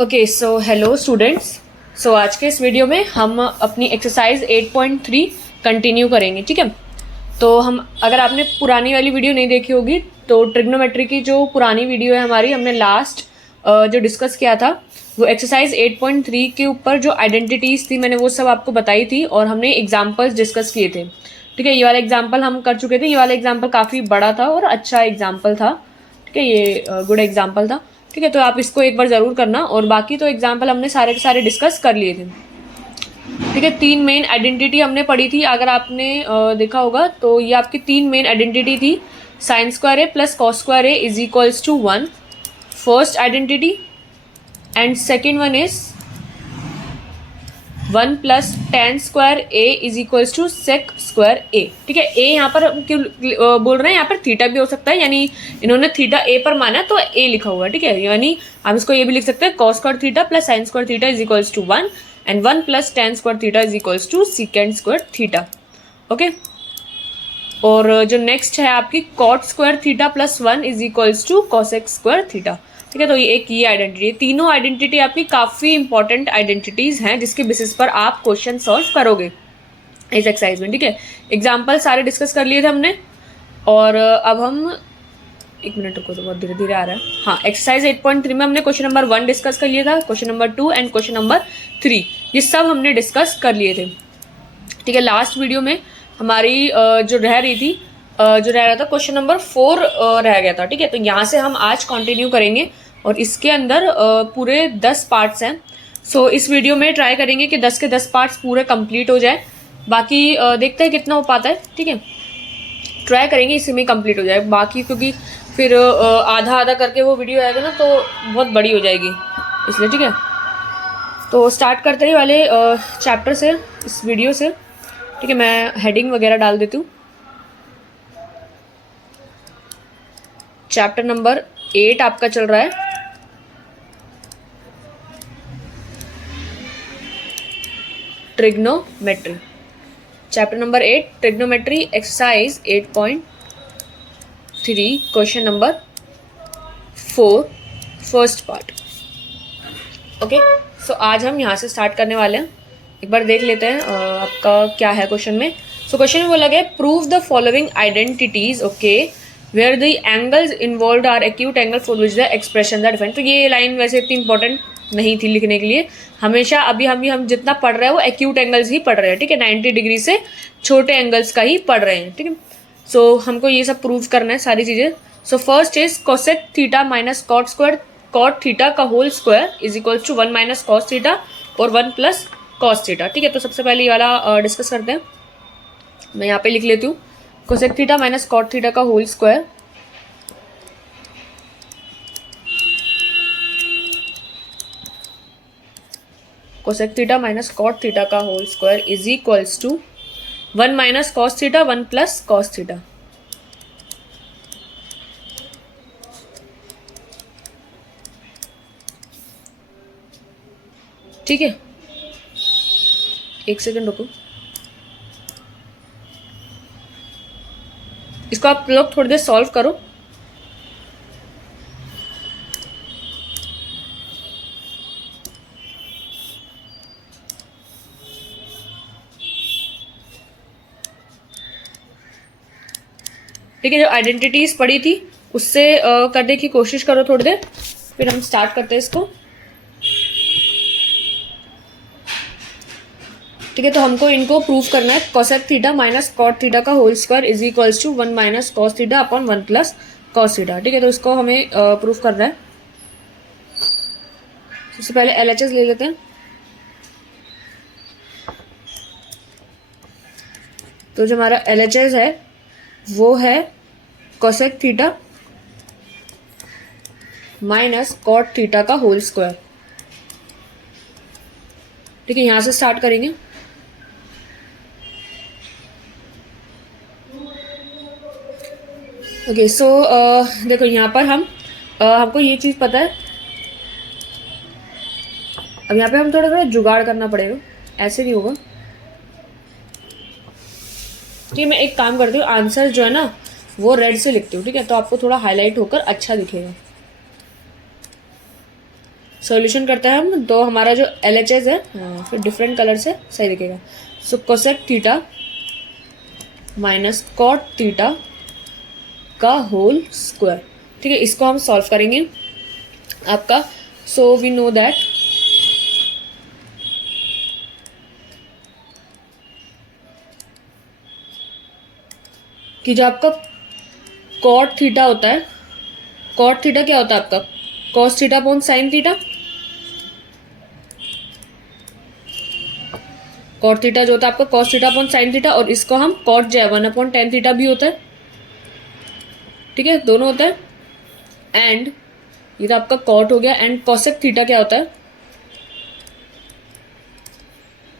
Okay so hello students. So आज के इस वीडियो में हम अपनी एक्सरसाइज 8.3 कंटिन्यू करेंगे। ठीक है, तो हम अगर आपने पुरानी वाली वीडियो नहीं देखी होगी तो ट्रिग्नोमेट्री की जो पुरानी वीडियो है हमारी, हमने लास्ट जो डिस्कस किया था वो एक्सरसाइज 8.3 के ऊपर जो आइडेंटिटीज़ थी मैंने वो सब आपको बताई थी और हमने एग्जाम्पल्स डिस्कस किए थे। ठीक है, ये वाला एग्जाम्पल हम कर चुके थे। ये वाला एग्जाम्पल काफ़ी बड़ा था और अच्छा एग्जाम्पल था। ठीक है, ये गुड एग्जाम्पल था। ठीक है, तो आप इसको एक बार ज़रूर करना। और बाकी तो एग्जाम्पल हमने सारे के सारे डिस्कस कर लिए थे। ठीक है, 3 मेन आइडेंटिटी हमने पढ़ी थी। अगर आपने देखा होगा तो ये आपकी 3 मेन आइडेंटिटी थी। Sine square A plus cos square A is equals to 1, first identity. And second one is 1 plus tan square A is equals to sec square a. ठीक है, ए यहाँ पर क्यों बोल रहे हैं, यहाँ पर थीटा भी हो सकता है, यानी इन्होंने थीटा ए पर माना तो ए लिखा हुआ है। ठीक है, यानी हम इसको ये भी लिख सकते हैं cos square theta plus sine square theta is equals to 1 and 1 plus tan square theta is equals to secant square theta. Okay, और जो नेक्स्ट है आपकी cot square theta plus 1 is equals to cosec square theta. ठीक है, तो ये identity, तीनों identity आपकी काफ़ी इंपॉर्टेंट आइडेंटिटीज़ हैं जिसके बेसिस पर आप क्वेश्चन सॉल्व करोगे इस एक्सरसाइज में। ठीक है, एग्जाम्पल सारे डिस्कस कर लिए थे हमने। और अब हम एक मिनट रुको, तो बहुत धीरे धीरे आ रहा है। हाँ, एक्सरसाइज 8.3 में हमने क्वेश्चन नंबर 1 डिस्कस कर लिया था, question number 2 and question number 3, ये सब हमने डिस्कस कर लिए थे। ठीक है, लास्ट वीडियो में हमारी जो रह रहा था क्वेश्चन नंबर 4 रह गया था। ठीक है, तो यहाँ से हम आज कंटिन्यू करेंगे और इसके अंदर पूरे 10 पार्ट्स हैं। सो इस वीडियो में ट्राई करेंगे कि 10 के 10 पार्ट्स पूरे कंप्लीट हो जाए। बाकी देखते हैं कितना हो पाता है। ठीक है, ट्राई करेंगे इसी में कंप्लीट हो जाए। बाकी क्योंकि फिर आधा आधा करके वो वीडियो आएगा ना तो बहुत बड़ी हो जाएगी, इसलिए। ठीक है, तो स्टार्ट करते ही वाले चैप्टर से, इस वीडियो से। ठीक है, मैं हेडिंग वगैरह डाल देती हूँ। चैप्टर नंबर 8 आपका चल रहा है, trigonometry. Chapter number 8 trigonometry, exercise 8.3, question number 4, first part. Okay, so आज हम यहाँ से स्टार्ट करने वाले हैं। एक बार देख लेते हैं आपका क्या है क्वेश्चन में। सो क्वेश्चन में बोला गया prove the following identities, okay, where the angles involve are acute angle for which the expression the different. तो ये लाइन वैसे इतनी इंपॉर्टेंट नहीं थी लिखने के लिए। हमेशा अभी हम जितना पढ़ रहे हैं वो एक्यूट एंगल्स ही पढ़ रहे हैं। ठीक है, 90 डिग्री से छोटे एंगल्स का ही पढ़ रहे हैं। ठीक है, सो हमको ये सब प्रूव करना है सारी चीज़ें। So first is cosec theta minus cot square cot theta का whole square is equals to 1 minus cos theta और 1 प्लस कॉस थीटा। ठीक है, तो सबसे पहले ये वाला डिस्कस करते हैं। मैं यहाँ पे लिख लेती हूँ cosec theta minus cot theta का whole square cosec theta minus cot theta का whole square is equals to 1 minus cos theta 1 plus cos theta. ठीक है, एक सेकंड रुको, इसको आप लोग थोड़ी देर सॉल्व करो। ठीक है, जो आइडेंटिटीज पढ़ी थी उससे करने की कोशिश करो थोड़ी देर, फिर हम स्टार्ट करते हैं इसको। ठीक है, तो हमको इनको प्रूव करना है। Cosec theta minus cot theta का whole square is equals to 1 minus cos theta upon 1 plus cos theta. ठीक है, तो इसको हमें प्रूव करना है। सबसे पहले LHS ले लेते हैं। तो जो हमारा LHS है वो है cosec theta minus cot theta का होल स्क्वायर। ठीक है, यहाँ से स्टार्ट करेंगे। ओके, सो देखो यहाँ पर हमको ये चीज़ पता है। अब यहाँ पे हम थोड़ा थोड़ा जुगाड़ करना पड़ेगा, ऐसे नहीं होगा। ठीक है, मैं एक काम करती हूँ, आंसर जो है ना वो रेड से लिखती हूँ। ठीक है, तो आपको थोड़ा हाईलाइट होकर अच्छा दिखेगा। सॉल्यूशन करते हैं हम, तो हमारा जो LHS है फिर डिफरेंट कलर से सही दिखेगा। So cosec theta minus cot theta का होल स्क्वायर। ठीक है, इसको हम सॉल्व करेंगे आपका। सो वी नो दैट कि जो आपका कॉट थीटा होता है, कॉट थीटा क्या होता है आपका, cos theta upon sine theta. Cot theta जो होता है आपका cos theta upon sine theta, और इसको हम कॉट जो है 1/tan थीटा भी होता है। ठीक है, दोनों होता है। एंड ये तो आपका कॉट हो गया। एंड कोसेक थीटा क्या होता है,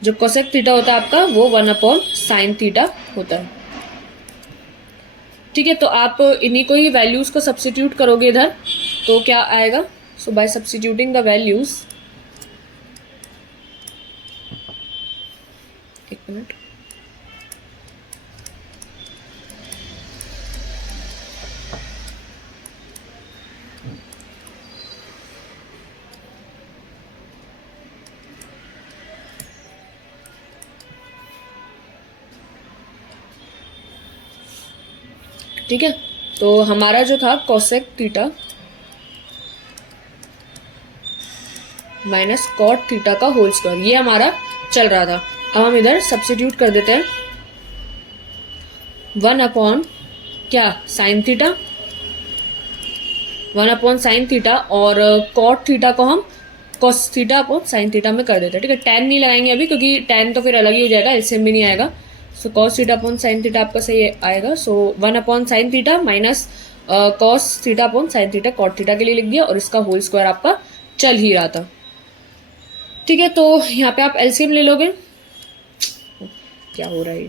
जो कोसेक थीटा होता है आपका वो 1/sin थीटा होता है। ठीक है, तो आप इन्हीं को ही वैल्यूज को सब्स्टिट्यूट करोगे इधर, तो क्या आएगा। So by substituting the values, एक मिनट, ठीक है। तो हमारा जो था cosec theta minus cot theta का होल स्क्वायर, ये हमारा चल रहा था। अब हम इधर सब्स्टिट्यूट कर देते हैं 1 क्या साइन थीटा, 1/sin थीटा, और कॉट थीटा को हम cos theta upon sine theta में कर देते हैं। ठीक है, टैन नहीं लगाएंगे अभी, क्योंकि टैन तो फिर अलग ही हो जाएगा, एलसीएम भी नहीं आएगा। So cos theta upon sine theta आपका सही आएगा। So 1/sin theta minus cos theta upon sine theta cot theta के लिए लिख दिया, और इसका होल स्क्वायर आपका चल ही रहा था। ठीक है, तो यहाँ पे आप एलसीएम ले लोगे। क्या हो रहा है,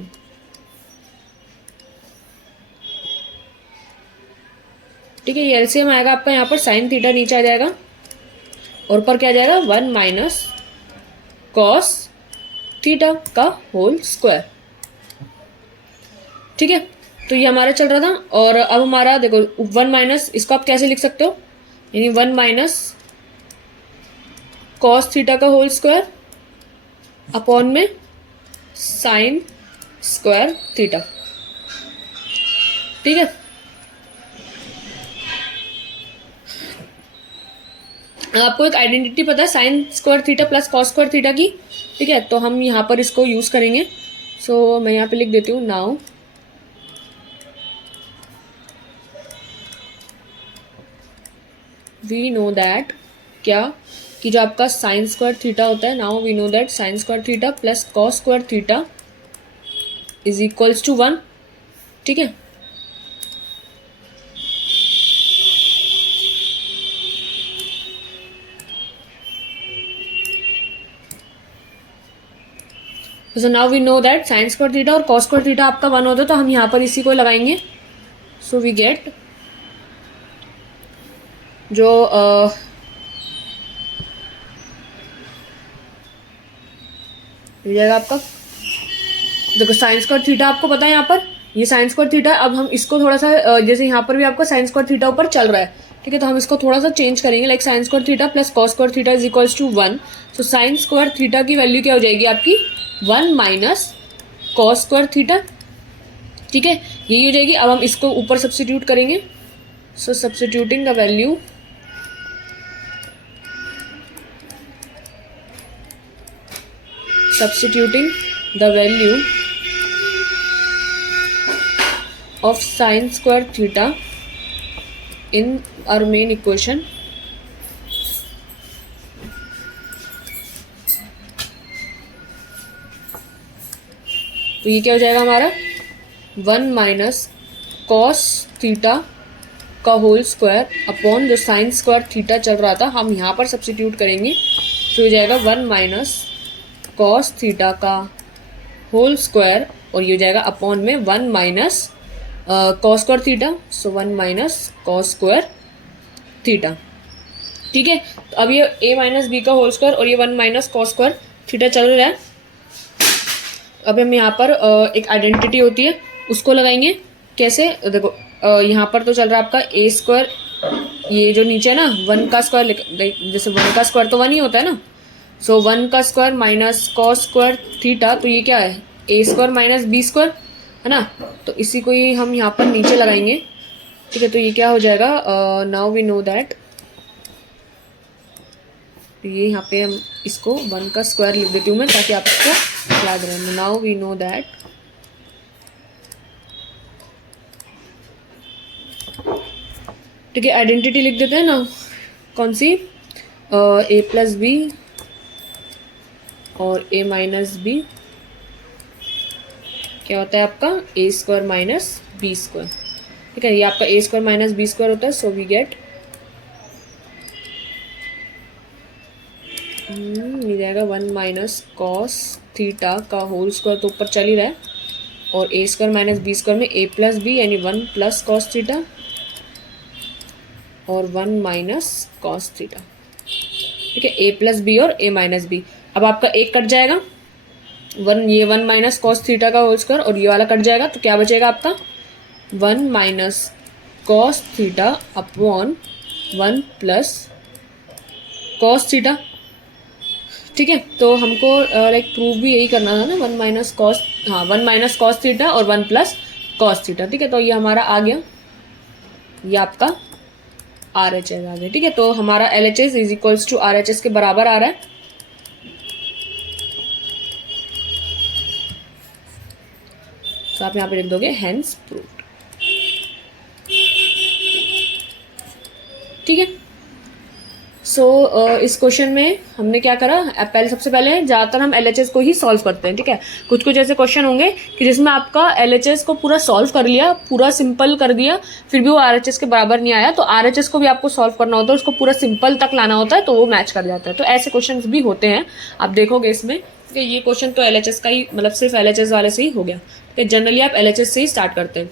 ठीक है, ये एलसीएम आएगा आपका यहाँ पर, साइन थीटा नीचे आ जाएगा और ऊपर क्या आ जाएगा 1 माइनस कॉस थीटा का होल स्क्वायर। ठीक है, तो ये हमारा चल रहा था। और अब हमारा देखो 1 माइनस, इसको आप कैसे लिख सकते हो, यानी 1 माइनस कॉस थीटा का होल स्क्वायर अपॉन में साइन स्क्वायर थीटा। ठीक है, आपको एक आइडेंटिटी पता है sine square theta plus cos square theta की। ठीक है, तो हम यहाँ पर इसको यूज करेंगे। सो मैं यहाँ पे लिख देती हूँ, नाउ वी नो दैट क्या, कि जो आपका साइन स्क्वायर थीटा होता है, now we know that sine square theta plus cos square theta is equals to 1। ठीक है, so now we know that sine square theta और कॉस स्क्वायर थीटा आपका 1 होता है, तो हम यहाँ पर इसी को लगाएंगे। सो वी गेट जो मिल जाएगा आपका, देखो साइन स्क्वायर थीटा आपको पता है यहाँ पर, ये साइन स्क्वायर थीटा। अब हम इसको थोड़ा सा जैसे यहाँ पर भी आपका साइन स्क्वायर थीटा ऊपर चल रहा है, ठीक है, तो हम इसको थोड़ा सा चेंज करेंगे, like sine square theta plus cos square theta is equals to 1। So sine square theta की वैल्यू क्या हो जाएगी आपकी 1 माइनस कॉस स्क्वायर थीटा। ठीक है, यही हो जाएगी। अब हम इसको ऊपर सब्स्टिट्यूट करेंगे। So substituting the value of sin square theta in our main equation, तो ये क्या हो जाएगा हमारा 1 माइनस कॉस थीटा का होल स्क्वायर अपॉन जो साइन स्क्वायर थीटा चल रहा था, हम यहाँ पर सब्स्टिट्यूट करेंगे, तो हो जाएगा 1 माइनस कॉस थीटा का होल स्क्वायर, और ये हो जाएगा अपॉन में 1 माइनस कॉस स्क्वायर थीटा। सो 1 माइनस कॉस स्क्वायर थीटा। ठीक है, तो अब ये a माइनस बी का होल स्क्वायर और ये 1 माइनस कॉस स्क्वायर थीटा चल रहा है। अब हम यहाँ पर एक आइडेंटिटी होती है उसको लगाएंगे। कैसे, देखो यहाँ पर तो चल रहा है आपका a स्क्वायर ये जो नीचे है ना 1 का स्क्वायर, जैसे 1 का स्क्वायर तो 1 ही होता है ना, सो 1 का square minus cos square theta, तो ये क्या है a square minus b square है ना। तो इसी को ही हम यहाँ पर नीचे लगाएंगे, ठीक है। तो ये क्या हो जाएगा, नाउ वी नो दैट, तो ये यहाँ पे हम इसको 1 का स्क्वायर लिख देती हूँ मैं, ताकि आपको याद रहे। नाउ वी नो दैट, ठीक है। आइडेंटिटी लिख देते हैं ना, कौन सी, ए प्लस बी और ए माइनस बी क्या होता है आपका, ए स्क्वायर माइनस बी स्क्वायर, ठीक है। ये आपका ए स्क्वायर माइनस बी स्क्वायर होता है। सो वी गेट मिल जाएगा 1 माइनस कॉस थीटा का होल स्क्वायर, तो ऊपर चल ही रहा है, और ए स्क्वायर माइनस बी स्क्वायर में ए प्लस बी यानी 1 प्लस कॉस थीटा और 1 माइनस कॉस थीटा, ठीक है। ए प्लस बी और ए माइनस बी, अब आपका एक कट जाएगा, 1 माइनस कॉस थीटा का होल स्क्वायर और ये वाला कट जाएगा, तो क्या बचेगा आपका 1 minus cos theta upon 1 plus cos theta, ठीक है। तो हमको लाइक प्रूव भी यही करना था ना, 1 माइनस कॉस, हाँ 1 माइनस कॉस थीटा और 1 प्लस कॉस थीटा, ठीक है। तो ये हमारा आ गया, ये आपका आर एच एस आ गया, ठीक है। तो हमारा L H S is equals to R H S के बराबर आ रहा है। तो आप यहाँ पे लिख दोगे हेंस प्रूव्ड, ठीक है। सो इस क्वेश्चन में हमने क्या करा, सबसे पहले ज़्यादातर हम एलएचएस को ही सॉल्व करते हैं, ठीक है। कुछ कुछ ऐसे क्वेश्चन होंगे कि जिसमें आपका एलएचएस को पूरा सॉल्व कर लिया, पूरा सिंपल कर दिया, फिर भी वो आरएचएस के बराबर नहीं आया, तो आरएचएस को भी आपको सॉल्व करना होता है, उसको पूरा सिंपल तक लाना होता है, तो वो मैच कर जाता है। तो ऐसे क्वेश्चन भी होते हैं, आप देखोगे इसमें कि ये क्वेश्चन तो एलएचएस का ही, मतलब सिर्फ एलएचएस वाले से ही हो गया, ठीक है। जनरली आप एलएचएस से ही स्टार्ट करते हैं।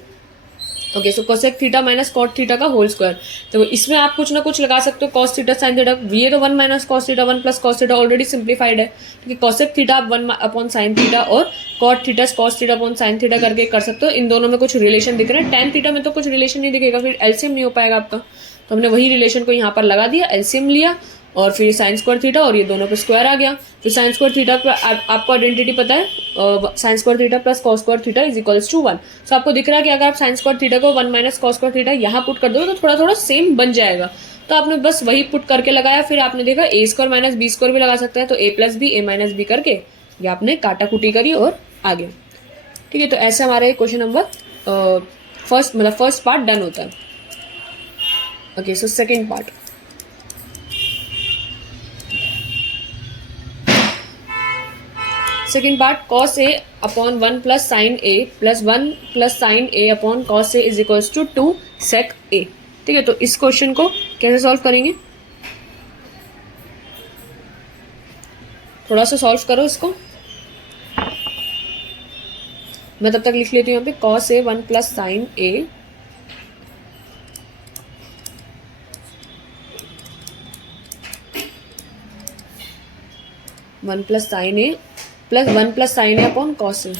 Okay, so cosec theta minus cot theta का होल स्क्वायर, तो इसमें आप कुछ ना कुछ लगा सकते हो, कॉस थीटा साइन थीटा, ये तो 1 minus cos theta 1 plus cos theta already simplified है, ठीक है। कोसेक थीटा आप 1 अपॉन साइन थीटा और cot theta cos theta upon sine theta करके कर सकते हो। इन दोनों में कुछ रिलेशन दिख रहे हैं, टेन थीटा में तो कुछ रिलेशन नहीं दिखेगा, फिर एलसीएम नहीं हो पाएगा आपका, तो हमने वही रिलेशन को यहाँ पर लगा दिया, एलसीएम लिया और फिर साइन स्क्वायर थीटा और ये दोनों पे स्क्वायर आ गया। फिर साइन स्क्वायर थीटा पे आपको आइडेंटिटी पता है, sine square theta plus cos square theta is equals to 1। So आपको दिख रहा है कि अगर आप साइन स्क्वायर थीटा को 1 माइनस कॉस स्क्वायर थीटा यहाँ पुट कर दो तो थोड़ा थोड़ा सेम बन जाएगा। तो आपने बस वही पुट करके लगाया, फिर आपने देखा ए स्क्वायर माइनस बी स्क्वायर भी लगा सकता है, तो ए प्लस बी ए माइनस बी करके ये आपने काटा कुटी करी और आ गया, ठीक है। तो ऐसे हमारे question number first part done होता है। Okay, so second part, second part, cos A upon 1 plus sine A plus 1 plus sine A upon cos A is equals to 2 sec ए, ठीक है। तो इस क्वेश्चन को कैसे सॉल्व करेंगे, थोड़ा सा सॉल्व करो इसको, मैं तब तक लिख लेती हूँ यहाँ पे cos A 1 plus sine A one plus sine A plus 1 plus sine A upon cos A,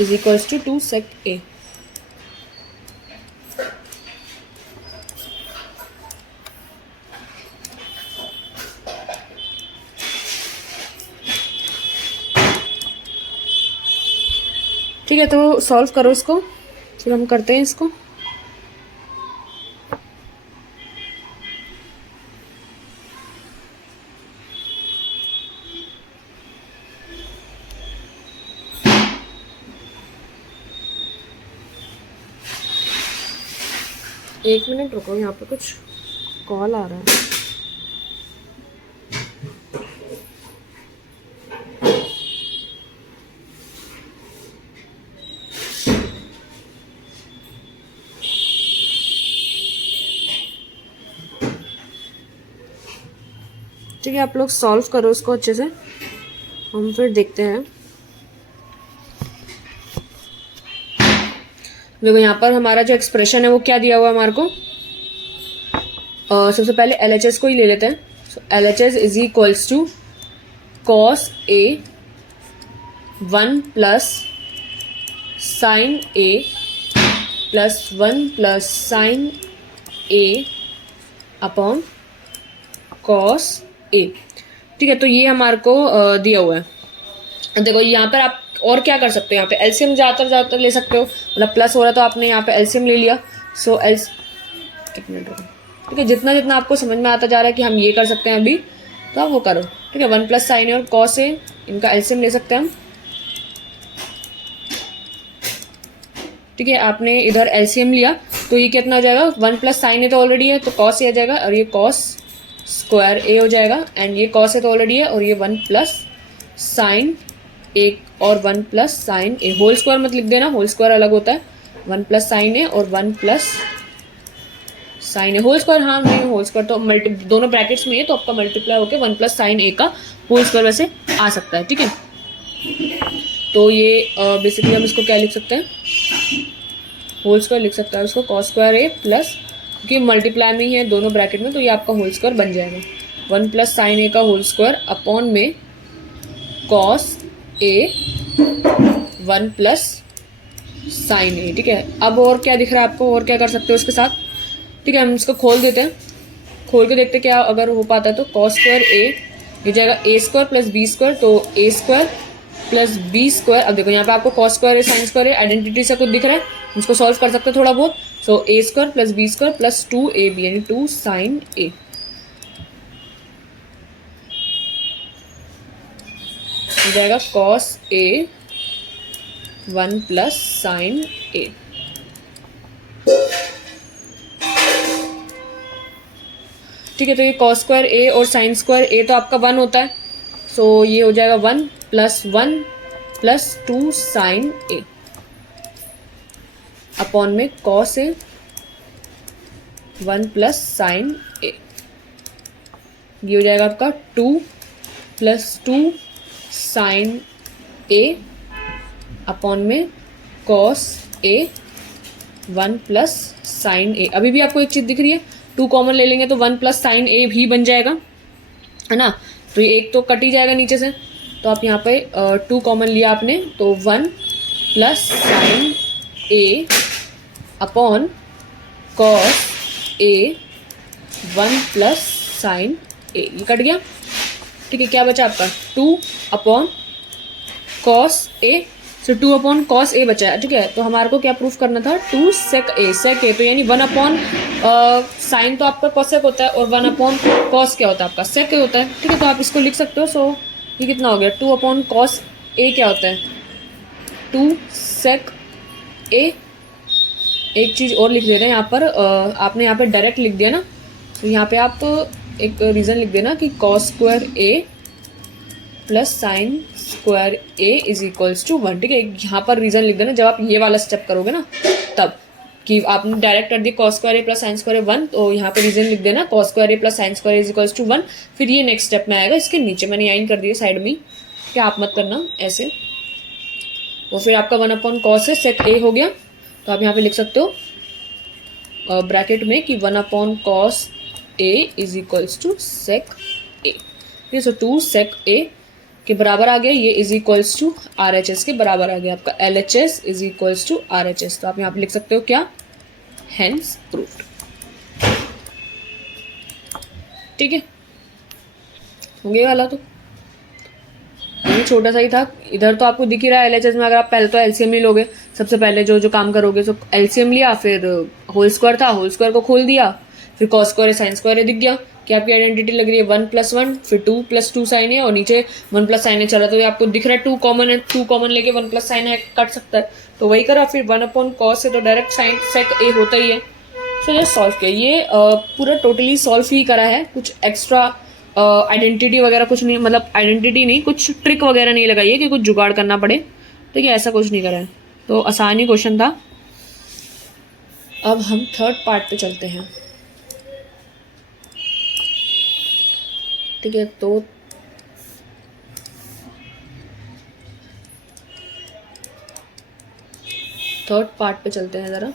is equals to 2 sec ए। ठीक है, तो सॉल्व करो इसको, फिर हम करते हैं इसको। एक मिनट रुको, यहाँ पे कुछ कॉल आ रहा है। ठीक है, आप लोग सॉल्व करो इसको अच्छे से, हम फिर देखते हैं। देखो यहाँ पर हमारा जो एक्सप्रेशन है वो क्या दिया हुआ है हमारे को, सबसे पहले एलएचएस को ही ले लेते हैं। So LHS is equals to cos A 1 plus sine A plus 1 plus sine A upon cos ए। ठीक है, तो ये हमारे को दिया हुआ है। देखो यहाँ पर आप और क्या कर सकते हो, यहाँ पे एलसीएम ज़्यादातर ले सकते हो, मतलब प्लस हो रहा है तो आपने यहाँ पे एलसीएम ले लिया। सो एक मिनट रुको। ठीक है, जितना जितना आपको समझ में आता जा रहा है कि हम ये कर सकते हैं अभी, तो आप वो करो। ठीक है, 1 प्लस साइन ए और कॉस ए, इनका एलसीएम ले सकते हैं हम। ठीक है, आपने इधर एलसीएम लिया तो ये कितना हो जाएगा, 1 प्लस साइन ए तो ऑलरेडी है तो कॉस ए आ जाएगा, और ये कॉस स्क्वायर ए हो जाएगा, एंड ये कॉस ए तो ऑलरेडी है, और ये 1 प्लस साइन ए और 1 प्लस साइन ए। होल स्क्वायर मत लिख देना, होल स्क्वायर अलग होता है। 1 प्लस साइन ए और 1 प्लस साइन ए होल स्क्वायर, हाँ नहीं होल स्क्वायर तो दोनों ब्रैकेट्स में है तो आपका मल्टीप्लाई होकर 1 प्लस साइन ए का होल स्क्वायर वैसे आ सकता है। ठीक है, तो ये बेसिकली हम इसको क्या लिख सकते हैं, होल स्क्वायर लिख सकता है उसको, कॉस स्क्वायर ए प्लस, क्योंकि मल्टीप्लाई में ही है दोनों ब्रैकेट में, तो ये आपका होल स्क्वायर बन जाएगा 1 प्लस साइन ए का होल स्क्वायर अपॉन में cos A 1 plus sine a. ठीक है, अब और क्या दिख रहा है आपको, और क्या कर सकते हो उसके साथ। ठीक है, हम इसको खोल देते हैं, खोल के देखते हैं क्या अगर हो पाता है। तो कॉस स्क्वायर ए हो जाएगा ए स्क्वायर प्लस बी स्क्वायर, तो ए स्क्वायर प्लस बी स्क्वायर। अब देखो यहाँ पे आपको कॉस स्क्वायर है साइन स्क्वायर है, आइडेंटिटी से कुछ दिख रहा है, इसको सॉल्व कर सकते हैं थोड़ा बहुत। So a square plus b square plus 2ab यानी 2 साइन ए हो जाएगा cos A 1 plus sine a. ठीक है, तो ये कॉस स्क्वायर ए और साइन स्क्वायर ए तो आपका 1 होता है, सो ये हो जाएगा 1 प्लस 2 साइन ए अपॉन में कॉस ए 1 प्लस साइन ए। ये हो जाएगा आपका 2 प्लस 2 साइन ए अपॉन में कॉस ए 1 प्लस साइन ए। अभी भी आपको एक चीज़ दिख रही है, 2 कॉमन ले लेंगे तो 1 प्लस साइन ए भी बन जाएगा, है ना। तो ये एक तो कट ही जाएगा नीचे से, तो आप यहाँ पे 2 कॉमन लिया आपने, तो 1 प्लस साइन ए अपॉन कॉस ए 1 प्लस साइन ए, ये कट गया। ठीक है, क्या बचा आपका 2 upon cos a, so 2 upon cos ए बचा है। ठीक है, तो हमारे को क्या प्रूफ करना था, 2 सेक ए, तो यानी 1 अपॉन साइन तो आपका कॉसेक होता है और 1 अपॉन कॉस क्या होता है आपका सेक ए होता है। ठीक है, तो आप इसको लिख सकते हो। सो ये कितना हो गया, 2 अपॉन कॉस ए क्या होता है 2 सेक ए। एक चीज़ और लिख देना यहाँ पर, आपने यहाँ पे डायरेक्ट लिख दिया ना, तो यहाँ पे आप एक रीज़न लिख देना कि cos square A plus sine square A is equals to 1। ठीक है, यहाँ पर रीज़न लिख देना जब आप ये वाला स्टेप करोगे ना, तब कि आपने डायरेक्ट कर दिया कॉस स्क्वायर ए प्लस साइन स्क्वायर 1, तो यहाँ पे रीज़न लिख देना cos square A plus sine square is equals to 1। फिर ये नेक्स्ट स्टेप में आएगा, इसके नीचे मैंने याइन कर दिया साइड में, क्या आप मत करना ऐसे। और फिर आपका 1 अपॉन कॉस है सेक ए हो गया, तो आप यहाँ पे लिख सकते हो ब्रैकेट में कि 1 upon cos A is equals to sec ए। ठीक, सो 2 सेक ए के बराबर आ गया, ये इज इक्वल्स टू RHS के बराबर आ गया आपका LHS is equals to RHS। तो आप यहाँ पे लिख सकते हो क्या, हेंस प्रूव्ड। ठीक है, हो गया वाला, तो ये छोटा सा ही था। इधर तो आपको दिख ही रहा है LHS में, अगर आप पहले तो LCM ही लोगे, सबसे पहले जो काम करोगे, तो LCM लिया, फिर होल स्क्वायर था, होल स्क्वायर को खोल दिया, फिर कॉस स्क्वायर साइन स्क्वायर दिख गया कि आपकी आइडेंटिटी लग रही है 1 प्लस 1, फिर 2 प्लस 2 साइन है, और नीचे 1 प्लस साइन है चला, तो ये आपको दिख रहा है 2 कॉमन है, 2 कॉमन लेके 1 प्लस साइन है कट सकता है, तो वही करा। फिर 1 अपॉन कॉस है तो डायरेक्ट साइन सेक ए होता ही है। सो ये सॉल्व किया, ये पूरा टोटली सॉल्व ही करा है, कुछ एक्स्ट्रा आइडेंटिटी वगैरह कुछ नहीं, मतलब आइडेंटिटी नहीं, कुछ ट्रिक वगैरह नहीं लगाई है कि कुछ जुगाड़ करना पड़े। ठीक है, ऐसा कुछ नहीं करा है, तो आसान ही क्वेश्चन था। अब हम थर्ड पार्ट पे चलते हैं। ठीक है, तो थर्ड पार्ट पे चलते हैं ज़रा।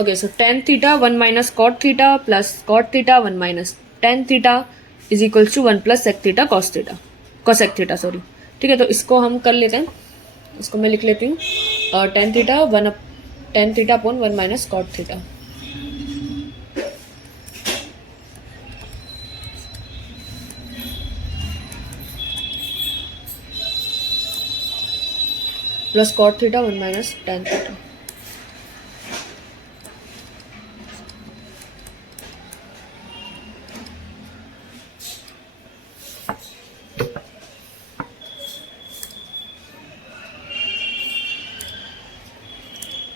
Okay, so tan theta 1 minus cot theta plus cot theta 1 minus tan theta is equals to 1 plus sec theta cos theta, cosec theta sorry. ठीक है, तो इसको हम कर लेते हैं, इसको मैं लिख लेती हूँ tan theta upon 1 minus cot theta. Plus cot theta 1 minus tan theta.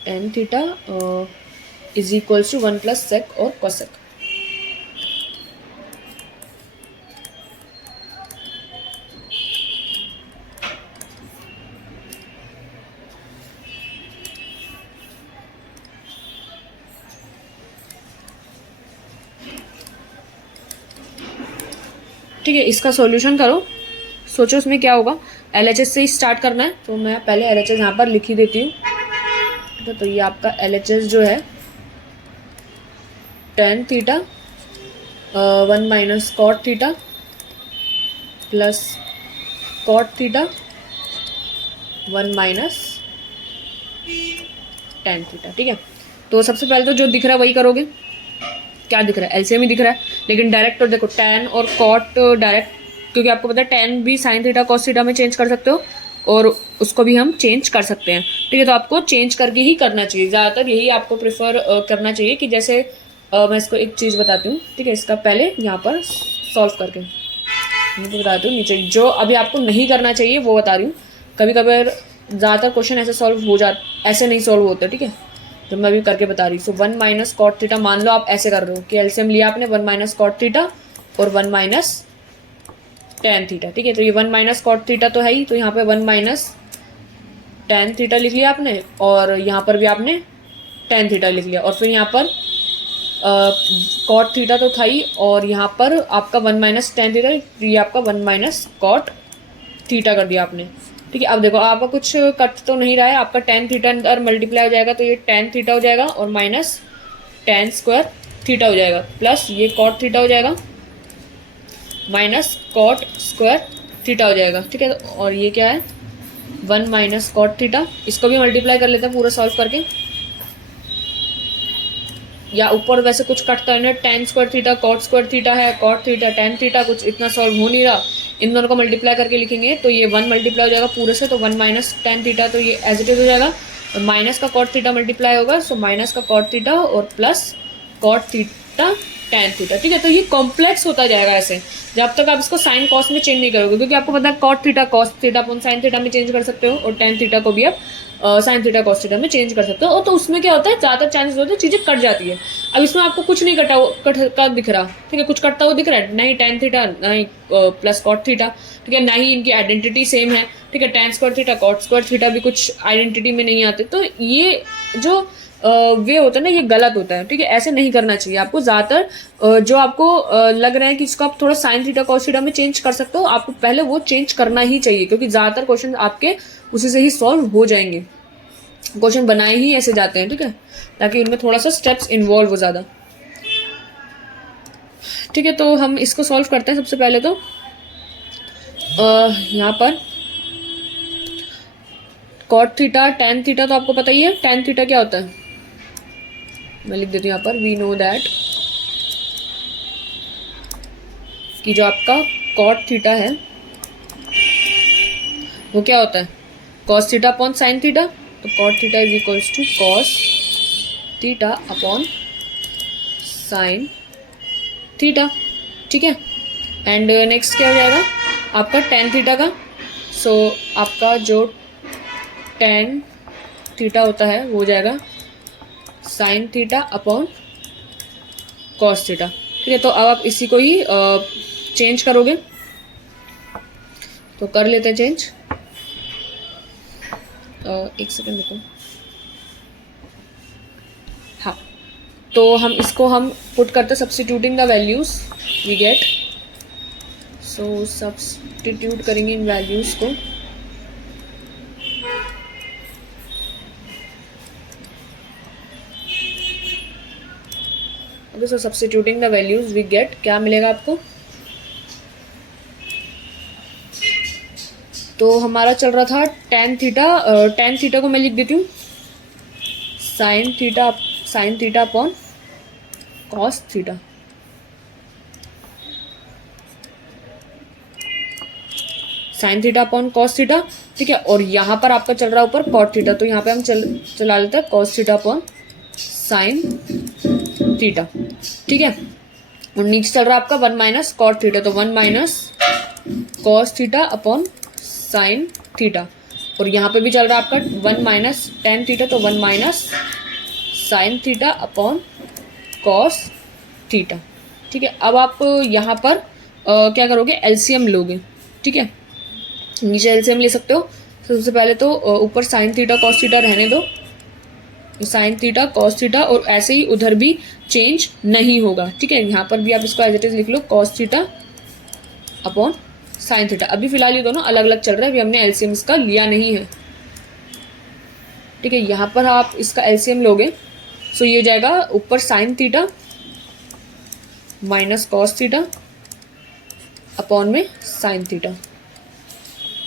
Tan theta is equals to 1 plus sec और कोसेक। ठीक है, इसका सॉल्यूशन करो, सोचो इसमें क्या होगा। एलएचएस से ही स्टार्ट करना है, तो मैं पहले एलएचएस यहाँ पर लिख ही देती हूँ। तो ये आपका एलएचएस जो है tan theta 1 minus cot theta plus cot theta 1 minus tan theta. ठीक है, तो सबसे पहले तो जो दिख रहा है वही करोगे। क्या दिख रहा है? एलसीएम ही दिख रहा है, लेकिन डायरेक्ट तो देखो टेन और कॉट डायरेक्ट, क्योंकि आपको पता है टेन भी साइन थीटा कॉस थीटा में चेंज कर सकते हो और उसको भी हम चेंज कर सकते हैं। ठीक है, तो आपको चेंज करके ही करना चाहिए, ज़्यादातर यही आपको प्रेफर करना चाहिए कि जैसे मैं इसको एक चीज़ बताती हूँ। ठीक है, इसका पहले यहाँ पर सॉल्व करके यहीं पर बताती हूँ, नीचे जो अभी आपको नहीं करना चाहिए वो बता रही हूँ। कभी कभी ज़्यादातर क्वेश्चन ऐसे सॉल्व हो ऐसे नहीं सॉल्व होते। ठीक है, तो मैं अभी करके बता रही हूँ। सो 1 माइनस कॉट थीटा, मान लो आप ऐसे कर रहे हो कि एलसीएम लिया आपने 1 माइनस कॉट थीटा और 1 माइनस टेन थीटा। ठीक है, तो ये 1 माइनस कॉट थीटा तो है ही, तो यहाँ पे 1 माइनस टेन थीटा लिख लिया आपने और यहाँ पर भी आपने टेन थीटा लिख लिया, और फिर यहाँ पर कॉट थीटा तो था ही, और यहाँ पर आपका 1 माइनस टेन थीटा, ये आपका 1 माइनस कॉट थीटा कर दिया आपने। ठीक है, अब देखो आपका कुछ कट तो नहीं रहा है, आपका टेन थीटा अंदर मल्टीप्लाई हो जाएगा, तो ये टेन थीटा हो जाएगा और माइनस टेन स्क्वायर थीटा हो जाएगा, प्लस ये कॉट थीटा हो जाएगा माइनस कॉट स्क्वायर थीटा हो जाएगा। ठीक है, और ये क्या है 1 माइनस कॉट थीटा, इसको भी मल्टीप्लाई कर लेते हैं पूरा सॉल्व करके, या ऊपर वैसे कुछ कटता है ना, tan square theta cot square theta है, कॉट थीटा टेन थीटा, कुछ इतना सॉल्व हो नहीं रहा, इन दोनों को मल्टीप्लाई करके लिखेंगे तो ये 1 मल्टीप्लाई हो जाएगा पूरे से, तो 1 माइनस टेन थीटा, तो ये एज इट इज हो जाएगा, और माइनस का कॉट थीटा मल्टीप्लाई होगा, सो माइनस का कॉट थीटा और plus cot theta tan theta. ठीक है, तो ये कॉम्प्लेक्स होता जाएगा ऐसे, जब तक आप इसको साइन कॉस में चेंज नहीं करोगे, क्योंकि आपको पता है कॉट थीटा कॉस थीटा अपन साइन थीटा में चेंज कर सकते हो, और टेन थीटा को भी आप साइन थीटा कॉस थीटा में चेंज कर सकते हो। तो उसमें क्या होता है, ज़्यादातर चांसेस होते हैं चीज़ें कट जाती है। अब इसमें आपको कुछ नहीं कटा दिख रहा। ठीक है, कुछ कटता हुआ दिख रहा है, नहीं टेन थीटा नहीं प्लस कॉट थीटा। ठीक है, ना ही इनकी आइडेंटिटी सेम है। ठीक है, tan square theta cot square theta भी कुछ आइडेंटिटी में नहीं आते, तो ये जो वे होता है ना, ये गलत होता है। ठीक है, ऐसे नहीं करना चाहिए आपको। ज़्यादातर जो आपको लग रहा है कि इसको आप थोड़ा साइन थीटा कॉस थीटा में चेंज कर सकते हो, आपको पहले वो चेंज करना ही चाहिए, क्योंकि ज़्यादातर क्वेश्चन आपके उसी से ही सॉल्व हो जाएंगे। क्वेश्चन बनाए ही ऐसे जाते हैं। ठीक है, ताकि उनमें थोड़ा सा स्टेप्स इन्वॉल्व हो ज़्यादा। ठीक है, तो हम इसको सॉल्व करते हैं। सबसे पहले तो यहाँ पर कॉट थीटा टेन थीटा तो आपको पता ही है। टेन थीटा क्या होता है, मैं लिख देती हूँ यहाँ पर, वी नो दैट कि जो आपका कॉट थीटा है वो क्या होता है, cos theta upon sine theta. तो cot theta is equals to cos theta upon sine theta. ठीक है, एंड नेक्स्ट क्या हो जाएगा आपका टेन थीटा का। सो आपका जो टेन थीटा होता है वो हो जाएगा sine theta upon cos theta. ठीक है, तो अब आप इसी को ही चेंज करोगे, तो कर लेते हैं चेंज। एक सेकेंड देखो, हाँ, तो हम इसको हम पुट करते substituting the values we get. So substitute करेंगे इन वैल्यूज को। So substituting the values we get, क्या मिलेगा आपको, तो हमारा चल रहा था tan थीटा, tan थीटा को मैं लिख देती हूँ sin theta upon cos theta. Sine theta upon cos theta, ठीक है। और यहाँ पर आपका चल रहा है ऊपर कॉट थीटा, तो यहाँ पे हम चला लेते हैं cos theta upon sine theta, ठीक है। और नीचे चल रहा है आपका 1 माइनस कॉट थीटा, तो 1 minus cos theta upon sine theta. और यहाँ पे भी चल रहा है आपका 1 माइनस टेन थीटा, तो 1 minus sine theta upon cos theta, ठीक है। अब आप यहाँ पर क्या करोगे, एलसीएम लोगे, ठीक है। नीचे एलसीएम ले सकते हो। सबसे पहले तो ऊपर साइन थीटा कॉस थीटा रहने दो, साइन थीटा कॉस थीटा, और ऐसे ही उधर भी चेंज नहीं होगा, ठीक है। यहाँ पर भी आप इसको एज इट इज लिख लो cos theta upon sine theta. अभी फिलहाल ये दोनों अलग अलग चल रहा है, अभी हमने एलसीएम इसका लिया नहीं है, ठीक है। यहाँ पर आप इसका एलसीएम लोगे, सो ये हो जाएगा ऊपर sine theta minus cos theta upon में साइन थीटा,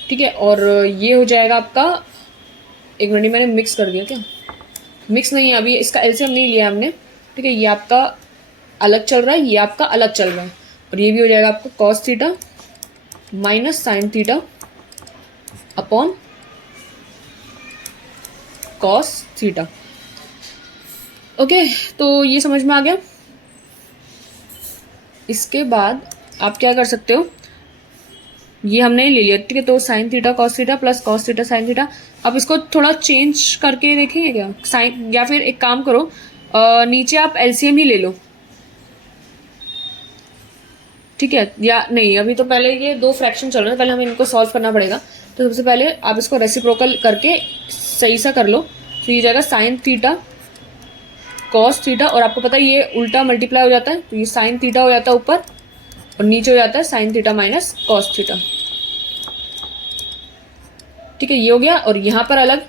ठीक है। और ये हो जाएगा आपका, एक मिनट मैंने मिक्स कर दिया क्या, मिक्स नहीं है, अभी इसका एलसीएम नहीं लिया हमने, ठीक है। ये आपका अलग चल रहा है, ये आपका अलग चल रहा है। और ये भी हो जाएगा आपका cos theta minus sine theta upon cos theta, okay. तो ये समझ में आ गया। इसके बाद आप क्या कर सकते हो, ये हमने ले लिया, ठीक है। तो sign theta cos theta plus cos theta sine theta. अब इसको थोड़ा चेंज करके देखेंगे क्या, साइन, या फिर एक काम करो, नीचे आप एलसीएम ही ले लो, ठीक है। या नहीं, अभी तो पहले ये दो फ्रैक्शन चल रहे हैं, पहले हमें इनको सॉल्व करना पड़ेगा। तो सबसे पहले आप इसको रेसिप्रोकल करके सही सा कर लो। तो ये जाएगा साइन थीटा कॉस थीटा, और आपको पता है ये उल्टा मल्टीप्लाई हो जाता है, तो ये साइन थीटा हो जाता है ऊपर, और नीचे हो जाता है sine theta minus cos theta, ठीक है। ये हो गया। और यहाँ पर अलग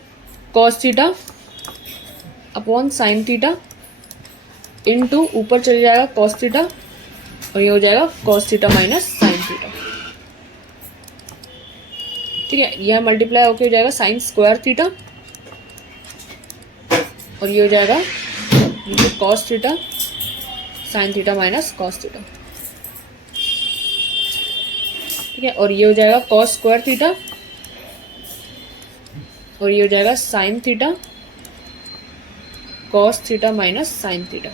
cos theta upon sine theta into ऊपर चले जाएगा कॉस थीटा, और ये हो जाएगा cos theta minus sign theta, ठीक है। यह मल्टीप्लाई होके हो जाएगा साइन स्क्वायर थीटा, और ये हो जाएगा cos theta sine theta minus cos theta, ठीक है। और ये हो जाएगा कॉस स्क्वायर थीटा, और ये हो जाएगा sign theta cos theta minus sine theta,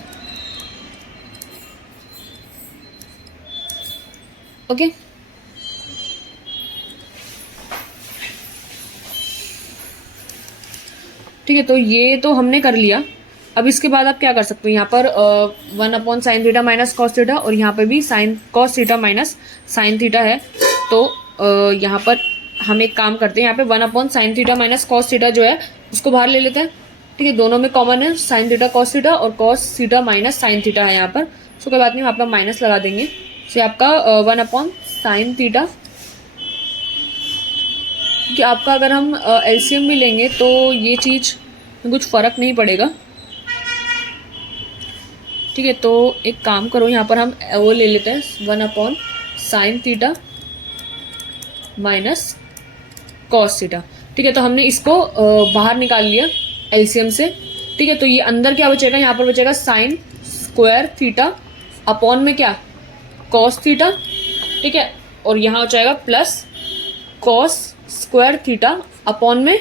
okay. ठीक है, तो ये तो हमने कर लिया। अब इसके बाद आप क्या कर सकते हो, यहाँ पर 1 upon sine theta minus cos theta, और यहाँ पे भी sine cos theta minus sine theta है। तो यहाँ पर हम एक काम करते हैं, यहाँ पे 1 upon sine theta minus cos theta जो है उसको बाहर ले लेते हैं, ठीक है। दोनों में कॉमन है साइन थीटा कॉस थीटा, और cos theta minus sine theta है यहाँ पर। सो कोई बात नहीं, हम अपना माइनस लगा देंगे। सो आपका 1 अपॉन साइन थीटा, कि आपका अगर हम एलसीएम भी लेंगे तो ये चीज़ में कुछ फ़र्क नहीं पड़ेगा, ठीक है। तो एक काम करो, यहाँ पर हम वो ले लेते हैं 1 upon sine theta minus cos theta, ठीक है। तो हमने इसको बाहर निकाल लिया एलसीएम से, ठीक है। तो ये अंदर क्या बचेगा, यहाँ पर बचेगा साइन स्क्वायर थीटा अपॉन में क्या कॉस थीटा, ठीक है। और यहाँ हो जाएगा plus cos square theta upon में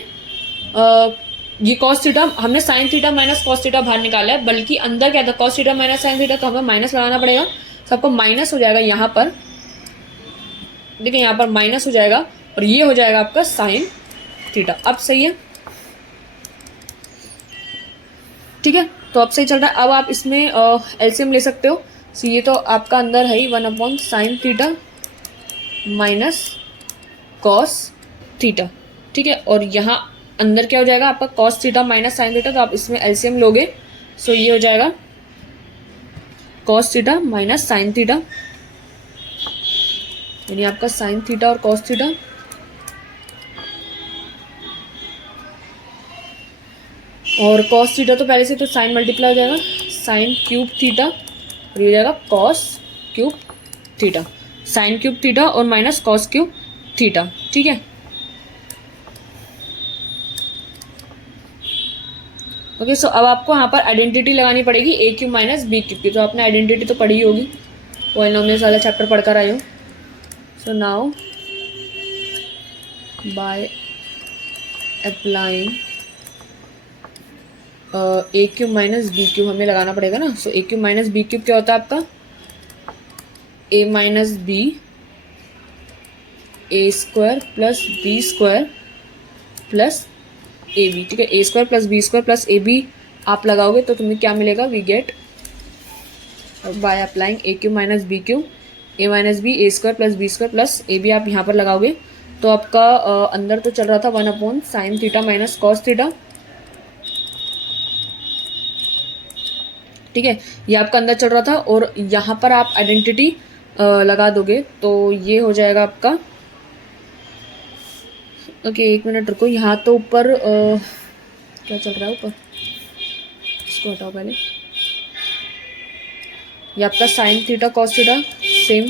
ये कॉस थीटा, हमने sine theta minus cos theta बाहर निकाला है, बल्कि अंदर क्या था cos theta minus sign theta, तो हमें माइनस लगाना पड़ेगा। सबको माइनस हो जाएगा यहाँ पर, देखिए यहाँ पर माइनस हो जाएगा, और ये हो जाएगा आपका साइन थीटा। अब सही है, ठीक है। तो अब सही चल रहा है। अब आप इसमें एलसीएम ले सकते हो। सो ये तो आपका अंदर है ही 1 upon sine theta minus cos theta, ठीक है। और यहाँ अंदर क्या हो जाएगा आपका cos theta minus sign theta, तो आप इसमें एलसीएम लोगे। सो ये हो जाएगा cos theta minus sine theta, यानी आपका साइन थीटा और कॉस थीटा, और कॉस थीटा तो पहले से तो साइन मल्टीप्लाई हो जाएगा साइन क्यूब थीटा, और ये हो जाएगा cos cube theta, sine cube theta और माइनस कॉस क्यूब थीटा, ठीक है। ओके, सो अब आपको यहाँ पर आइडेंटिटी लगानी पड़ेगी ए क्यूब माइनस बी क्यूब की। तो आपने आइडेंटिटी तो पढ़ी होगी, पॉलिनोमियल्स वाला चैप्टर पढ़कर आए हो। So now by applying a cube minus b cube हमें लगाना पड़ेगा ना। So a cube minus b cube क्या होता है आपका, a minus b a square plus b square plus a b. ठीक है, a square plus b square plus a b आप लगाओगे तो तुम्हें क्या मिलेगा, we get by applying a cube minus b cube a minus b a square plus b square plus a b आप यहाँ पर लगाओगे तो आपका अंदर तो चल रहा था 1/sin theta minus cos theta. ठीक है, ये आपका अंदर चल रहा था और यहाँ पर आप आइडेंटिटी लगा दोगे तो ये हो जाएगा आपका। ओके, एक मिनट रुको, यहाँ तो ऊपर क्या चल रहा है ऊपर, इसको हटाओ पहले। ये आपका sign theta cos theta same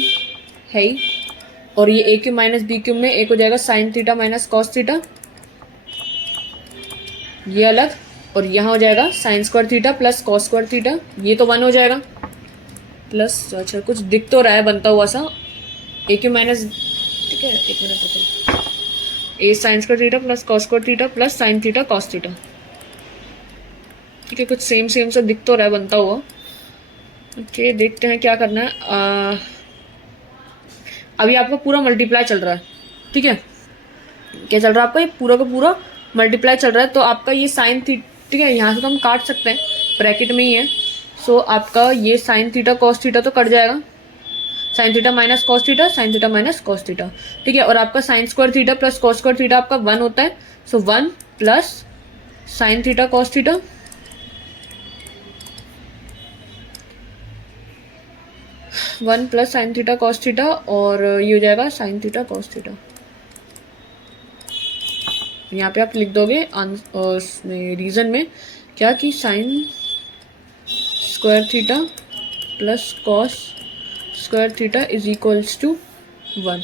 है ही, और ये ए क्यूब माइनस बी क्यूब में एक हो जाएगा sine theta minus cos theta, ये अलग, और यहाँ हो जाएगा sign square theta plus cos square theta, ये तो 1 हो जाएगा प्लस, अच्छा कुछ दिख तो रहा है बनता हुआ सा, ए क्यूब माइनस, ठीक है एक मिनट रुको, a sine square theta plus cos square theta plus sine theta cos theta. ठीक है, कुछ सेम सेम सा दिख तो रहा है बनता हुआ। ओके, देखते हैं क्या करना है। अभी आपका पूरा मल्टीप्लाई चल रहा है। ठीक है, क्या चल रहा है आपका, ये पूरा का पूरा मल्टीप्लाई चल रहा है। तो आपका ये साइन थीटा, ठीक है यहाँ से तो हम काट सकते हैं, ब्रैकेट में ही है। सो आपका ये साइन थीटा कॉस थीटा तो कट जाएगा, sine theta minus cos theta, sine theta minus cos theta. ठीक है, और आपका sine square theta plus cos square theta आपका 1 होता है। सो 1 plus sine theta cos theta, 1 plus sine theta cos theta, और ये हो जाएगा साइन थीटा कॉस थीटा। यहाँ पे आप लिख दोगे उसमें रीजन में क्या कि sine square theta plus cos square theta is equals to 1।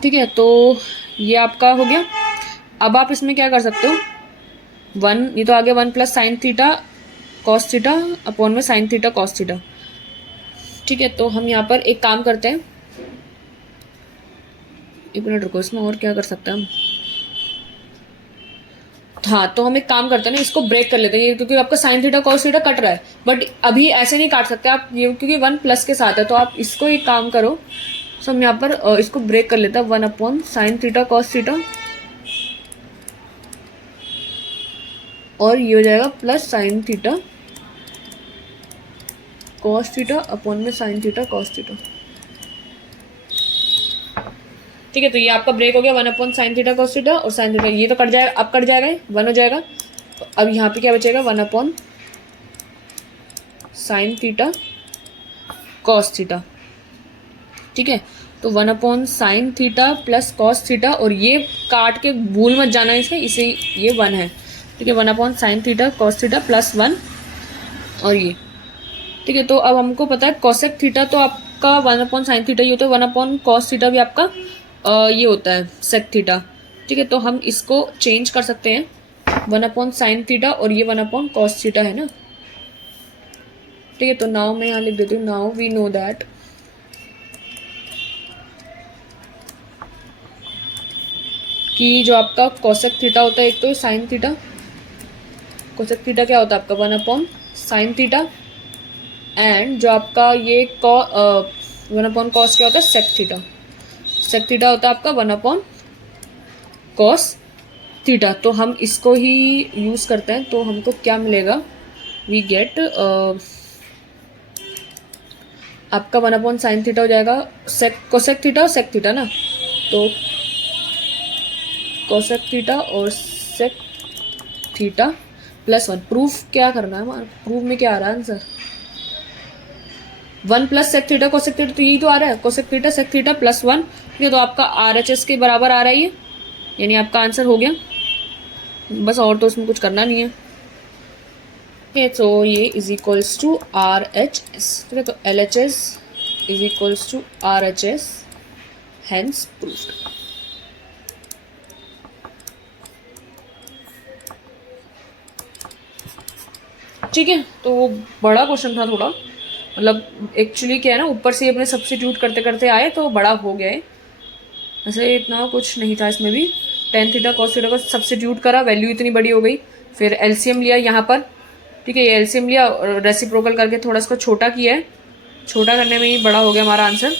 ठीक है, तो ये आपका हो गया। अब आप इसमें क्या कर सकते हो, 1 ये तो आ गया 1 plus sine theta cos theta upon में साइन थीटा कॉस थीटा। ठीक है, तो हम यहाँ पर एक काम करते हैं, एक मिनट रुको, इसमें और क्या कर सकते हैं हम। हाँ, तो हम एक काम करते हैं ना, इसको ब्रेक कर लेते हैं, क्योंकि आपका sign theta cos theta cut रहा है, बट अभी ऐसे नहीं काट सकते आप ये, क्योंकि 1 प्लस के साथ है। तो आप इसको एक काम करो, सो हम यहाँ पर इसको ब्रेक कर लेते हैं, 1/sin थीटा कॉस थीटा, और ये हो जाएगा plus sine theta cos theta upon में साइन थीटा कॉस थीटा। ठीक है, तो ये आपका ब्रेक हो गया 1/sin थीटा कॉस थीटा, और साइन थीटा ये तो कट जाएगा, अब कट जाएगा 1 हो जाएगा। तो अब यहाँ पे क्या बचेगा, 1/sin थीटा कॉस थीटा। ठीक है, तो 1/sin theta plus cos theta, और ये काट के भूल मत जाना इसे ये 1 है। ठीक है, 1/sin theta cos theta plus 1, और ये ठीक है। तो अब हमको पता है कॉसेक थीटा तो आपका 1/sin थीटा ही होता है, 1/cos थीटा भी आपका ये होता है सेक थीटा। ठीक है, तो हम इसको चेंज कर सकते हैं, 1/sin थीटा और ये 1/cos थीटा है ना। ठीक है, तो नाउ मैं यहाँ लिख देती हूँ, नाउ वी नो दैट कि जो आपका कॉसेक थीटा होता है, एक तो साइन थीटा, कॉसेक थीटा क्या होता है आपका 1/sin थीटा, एंड जो आपका ये 1/cos क्या होता है सेक थीटा, सेक थीटा होता है आपका 1/cos थीटा। तो हम इसको ही यूज़ करते हैं, तो हमको क्या मिलेगा, वी गेट आपका 1/sin थीटा हो जाएगा सेक कोसेक थीटा और सेक थीटा ना, तो कोसेक थीटा और सेक थीटा प्लस 1। प्रूफ क्या करना है हमारा, प्रूफ में क्या आ रहा है answer, 1 plus sec theta cosec theta, तो यही तो आ रहा है cosec theta sec theta plus 1। ठीक है, तो आपका RHS के बराबर आ रहा है ये, यानी आपका आंसर हो गया बस, और तो उसमें कुछ करना नहीं है। ठीक है, तो ये इज इक्वल्स टू RHS। ठीक है, तो LHS is equals to RHS, hence proofed. ठीक है, तो वो बड़ा क्वेश्चन था थोड़ा, मतलब एक्चुअली क्या है ना, ऊपर से अपने सब्स्टिट्यूट करते करते आए तो बड़ा हो गया है। वैसे इतना कुछ नहीं था इसमें भी। टेन थीटा कॉस थीटा को सब्स्टिट्यूट करा, वैल्यू इतनी बड़ी हो गई। फिर एलसीएम लिया यहाँ पर, ठीक है, ये एलसीएम लिया और रेसिप्रोकल करके थोड़ा इसको छोटा किया है। छोटा करने में ही बड़ा हो गया हमारा आंसर।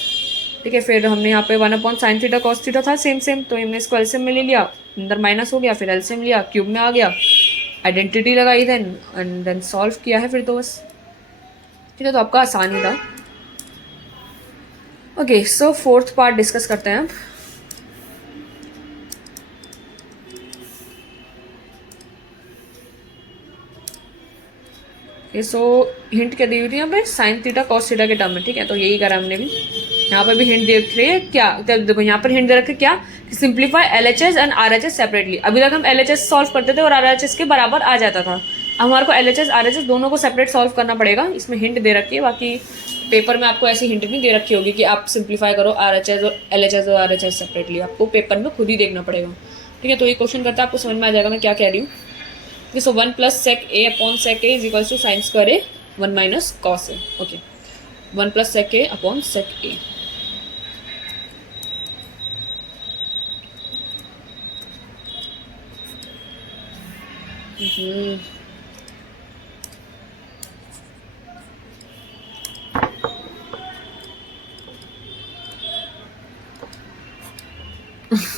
ठीक है, फिर हमने यहाँ पे 1/sin थीटा कॉस थीटा था सेम सेम, तो हमने इसको एलसीएम में ले लिया, अंदर माइनस हो गया, फिर एलसीएम लिया, क्यूब में आ गया, आइडेंटिटी लगाई देन एंड देन सॉल्व किया है फिर तो बस। ठीक है, तो आपका आसान ही था। ओके, सो फोर्थ पार्ट डिस्कस करते हैं अब। सो हिंट क्या दी हुई थी यहाँ पे, साइन थीटा कॉस थीटा के टर्म में। ठीक है, तो यही करा हमने भी। यहाँ पर भी हिंट देख रही है क्या, देखो यहाँ पर हिंट दे रखे क्या, कि simplify LHS and RHS separately. अभी तक हम एलएचएस सॉल्व करते थे और आरएचएस के बराबर आ जाता था। अब हमारे को एलएचएस आरएचएस दोनों को सेपरेट सॉल्व करना पड़ेगा। इसमें हिंट दे रखी है, बाकी पेपर में आपको ऐसी हिंट नहीं दे रखी होगी कि आप सिंप्लीफाई करो आरएचएस और एलएचएस और आरएचएस सेपरेटली। आपको पेपर में खुद ही देखना पड़ेगा। ठीक है, तो ये क्वेश्चन करता है, आपको समझ में आ जाएगा मैं क्या कह रही हूँ। सो 1 + sec a upon sec a is equals to sin square a 1 - cos a. Okay, 1 + sec a upon sec a.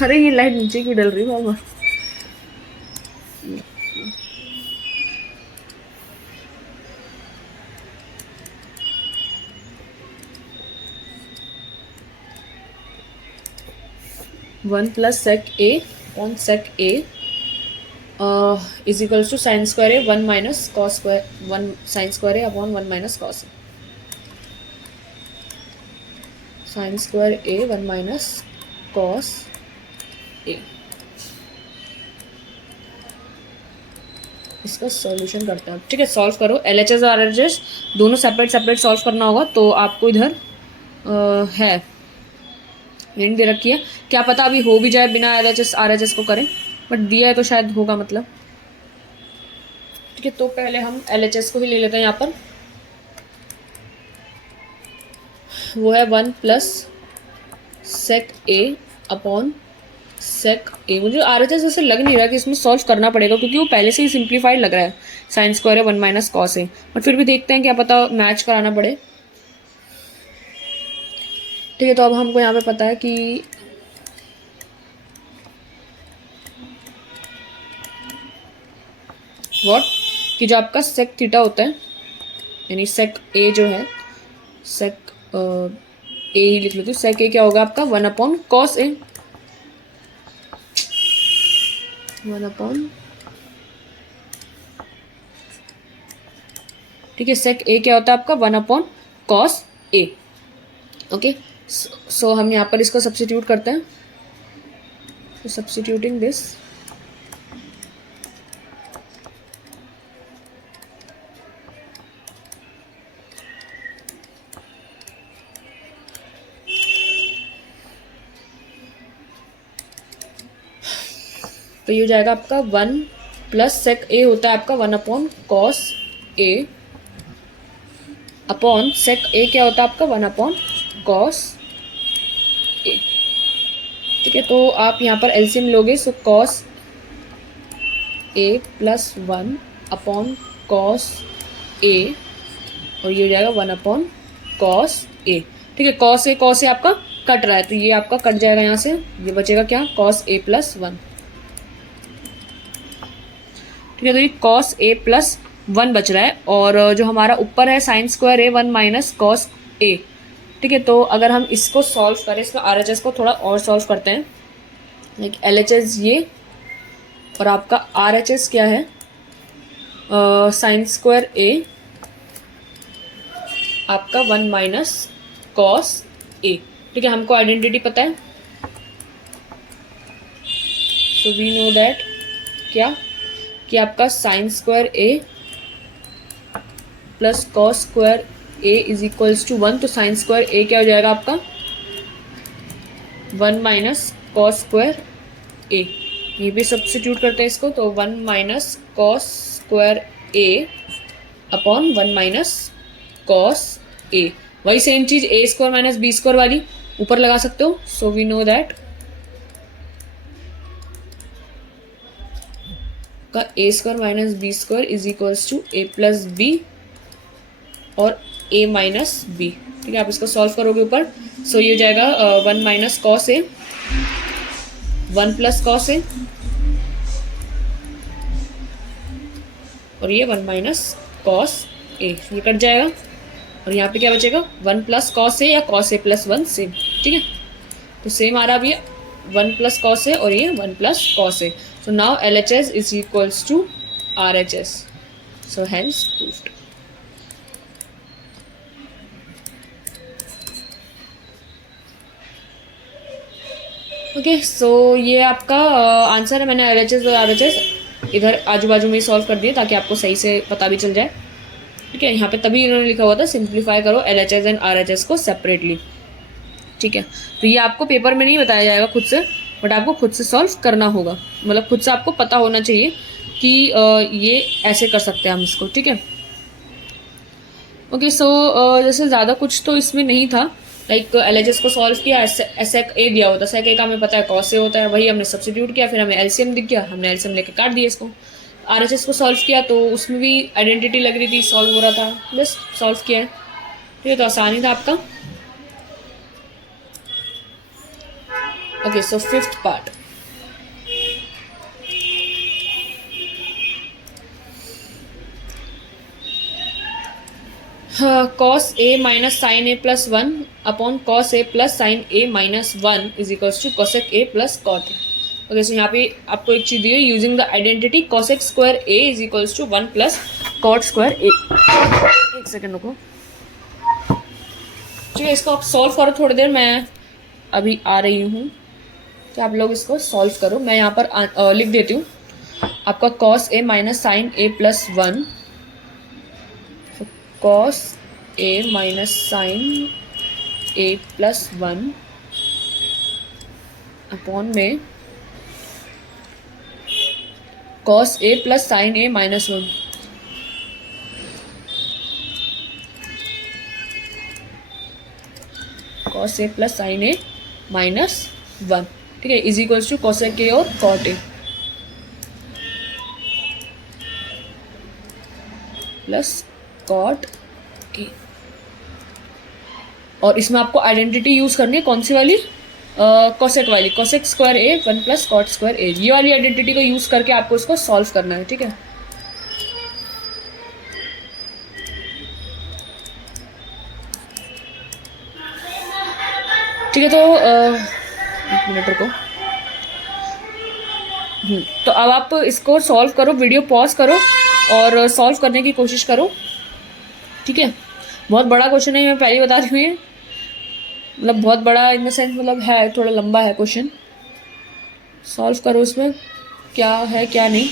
अरे ये लाइट नीचे क्यों डल रही है बाबा। One plus sec a on sec A is equals to sine square A 1 - cos square 1 sine square a upon 1 - cos a. Sine square A 1 - cos a. इसका solution करते हैं। ठीक है, सॉल्व करो। एलएचएस और आरएचएस दोनों सेपरेट सेपरेट सॉल्व करना होगा, तो आपको इधर है हिंट दे रखी है, क्या पता अभी हो भी जाए बिना एलएचएस आरएचएस को करें, बट दिया है तो शायद होगा मतलब। ठीक है, तो पहले हम एलएचएस को ही ले लेते हैं यहाँ पर। वो है 1 + sec a upon sec a। मुझे आरएचएस ऐसे लग नहीं रहा कि इसमें सॉल्व करना पड़ेगा, क्योंकि वो पहले से ही सिंप्लीफाइड लग रहा है। साइन स्क्वायर है 1 - cos a, बट फिर भी देखते हैं क्या पता मैच कराना पड़े। ठीक है, तो अब हमको यहाँ पे पता है कि व्हाट, कि जो आपका सेक थीटा होता है, यानी सेक ए जो है, सेक ए ही लिख लेते, सेक ए क्या होगा आपका 1/cos a। 1 ठीक है, सेक ए क्या होता है आपका 1/cos a। ओके, सो हम यहाँ पर इसको सब्स्टिट्यूट करते हैं। so substituting this, तो ये हो जाएगा आपका 1 + sec a होता है आपका 1/cos a upon sec a क्या होता है आपका 1/cos a। ठीक है, तो आप यहाँ पर एलसीएम लोगे, सो cos a + 1/cos a, और ये हो जाएगा 1/cos a। ठीक है, cos a आपका कट रहा है, तो ये आपका कट जाएगा यहाँ से, ये बचेगा क्या, cos a + 1। ठीक है, तो ये cos a + 1 बच रहा है, और जो हमारा ऊपर है sine square A 1 - cos a। ठीक है, तो अगर हम इसको सॉल्व करें, इसका आरएचएस को थोड़ा और सॉल्व करते हैं, लाइक एलएचएस ये, और आपका आरएचएस क्या है, साइन स्क्वायर ए आपका 1 - cos a। ठीक है, हमको आइडेंटिटी पता है, सो वी नो दैट क्या, कि आपका sine square A + cos square a is equals to 1। तो साइन स्क्वायर ए क्या हो जाएगा आपका 1 - cos स्क्वायर a। ये भी सब्स्टिट्यूट करते हैं इसको, तो 1 - cos square a upon 1 minus cos a. वही सेम चीज a square minus b square वाली ऊपर लगा सकते हो। सो वी नो दैट का a square minus b square is equals to a plus b और ए माइनस बी। ठीक है, आप इसको सॉल्व करोगे ऊपर। सो ये हो जाएगा 1 माइनस कॉस ए, 1 प्लस कॉस ए और ये 1 माइनस कॉस ए, ये कट जाएगा और यहाँ पे क्या बचेगा 1 प्लस कॉस ए या कॉस ए प्लस 1 सेम। ठीक है, तो सेम आ रहा अभी 1 प्लस कॉस ए और ये 1 plus cos a. So now LHS is equals to RHS, so hence proved. Okay, so ये आपका आंसर है। मैंने LHS और RHS इधर आजू बाजू में ही सॉल्व कर दिए ताकि आपको सही से पता भी चल जाए। ठीक है, यहाँ पे तभी इन्होंने लिखा हुआ था सिंप्लीफाई करो LHS एंड RHS को सेपरेटली। ठीक है, तो ये आपको पेपर में नहीं बताया जाएगा खुद से, बट आपको खुद से सॉल्व करना होगा। मतलब खुद से आपको पता होना चाहिए कि ये ऐसे कर सकते हैं हम इसको। ठीक है, ओके, सो जैसे ज़्यादा कुछ तो इसमें नहीं था। लाइक LHS को सॉल्व किया, सेक ए दिया होता, सेक ए का हमें पता है कॉस ए होता है, वही हमने सब्स्टिट्यूट किया, फिर हमें LCM दिख गया, हमने LCM लेके काट दिया इसको। RHS को सॉल्व किया तो उसमें भी आइडेंटिटी लग रही थी, सॉल्व हो रहा था, बस सॉल्व किया है। ठीक है, तो आसानी था आपका। Okay, so 5th part. Cos a minus sine A plus 1 upon cos a plus sine a minus 1 is equals to cosec a plus cot a. Okay, so यहाँ पे आपको एक चीज दी है, using the identity cosec square A is equals to 1 plus cot square a. एक second रुको। ठीक है, इसको आप सॉल्व करो थोड़ी देर, मैं अभी आ रही हूँ। तो आप लोग इसको सॉल्व करो, मैं यहाँ पर लिख देती हूँ। आपका cos a minus sine A plus 1, cos a minus sine A plus 1 upon में cos a plus sine a minus 1। Cos a plus sine a minus 1। ठीक है, is equals to cosec a और cot A plus cot a. और इसमें आपको identity use करनी है, कौन सी वाली, कोसेक वाली, कोसेक स्क्वायर ए 1 प्लस कॉट स्क्वायर ए। ये वाली आइडेंटिटी को यूज करके आपको इसको सॉल्व करना है। ठीक है, ठीक है, तो एक मिनट रुको। तो अब आप इसको सॉल्व करो, वीडियो पॉज करो और सॉल्व करने की कोशिश करो। ठीक है, बहुत बड़ा क्वेश्चन है, मैं पहले ही बता रही हूँ। मतलब बहुत बड़ा इन द सेंस, मतलब है थोड़ा लंबा है क्वेश्चन। सॉल्व करो, इसमें क्या है क्या नहीं।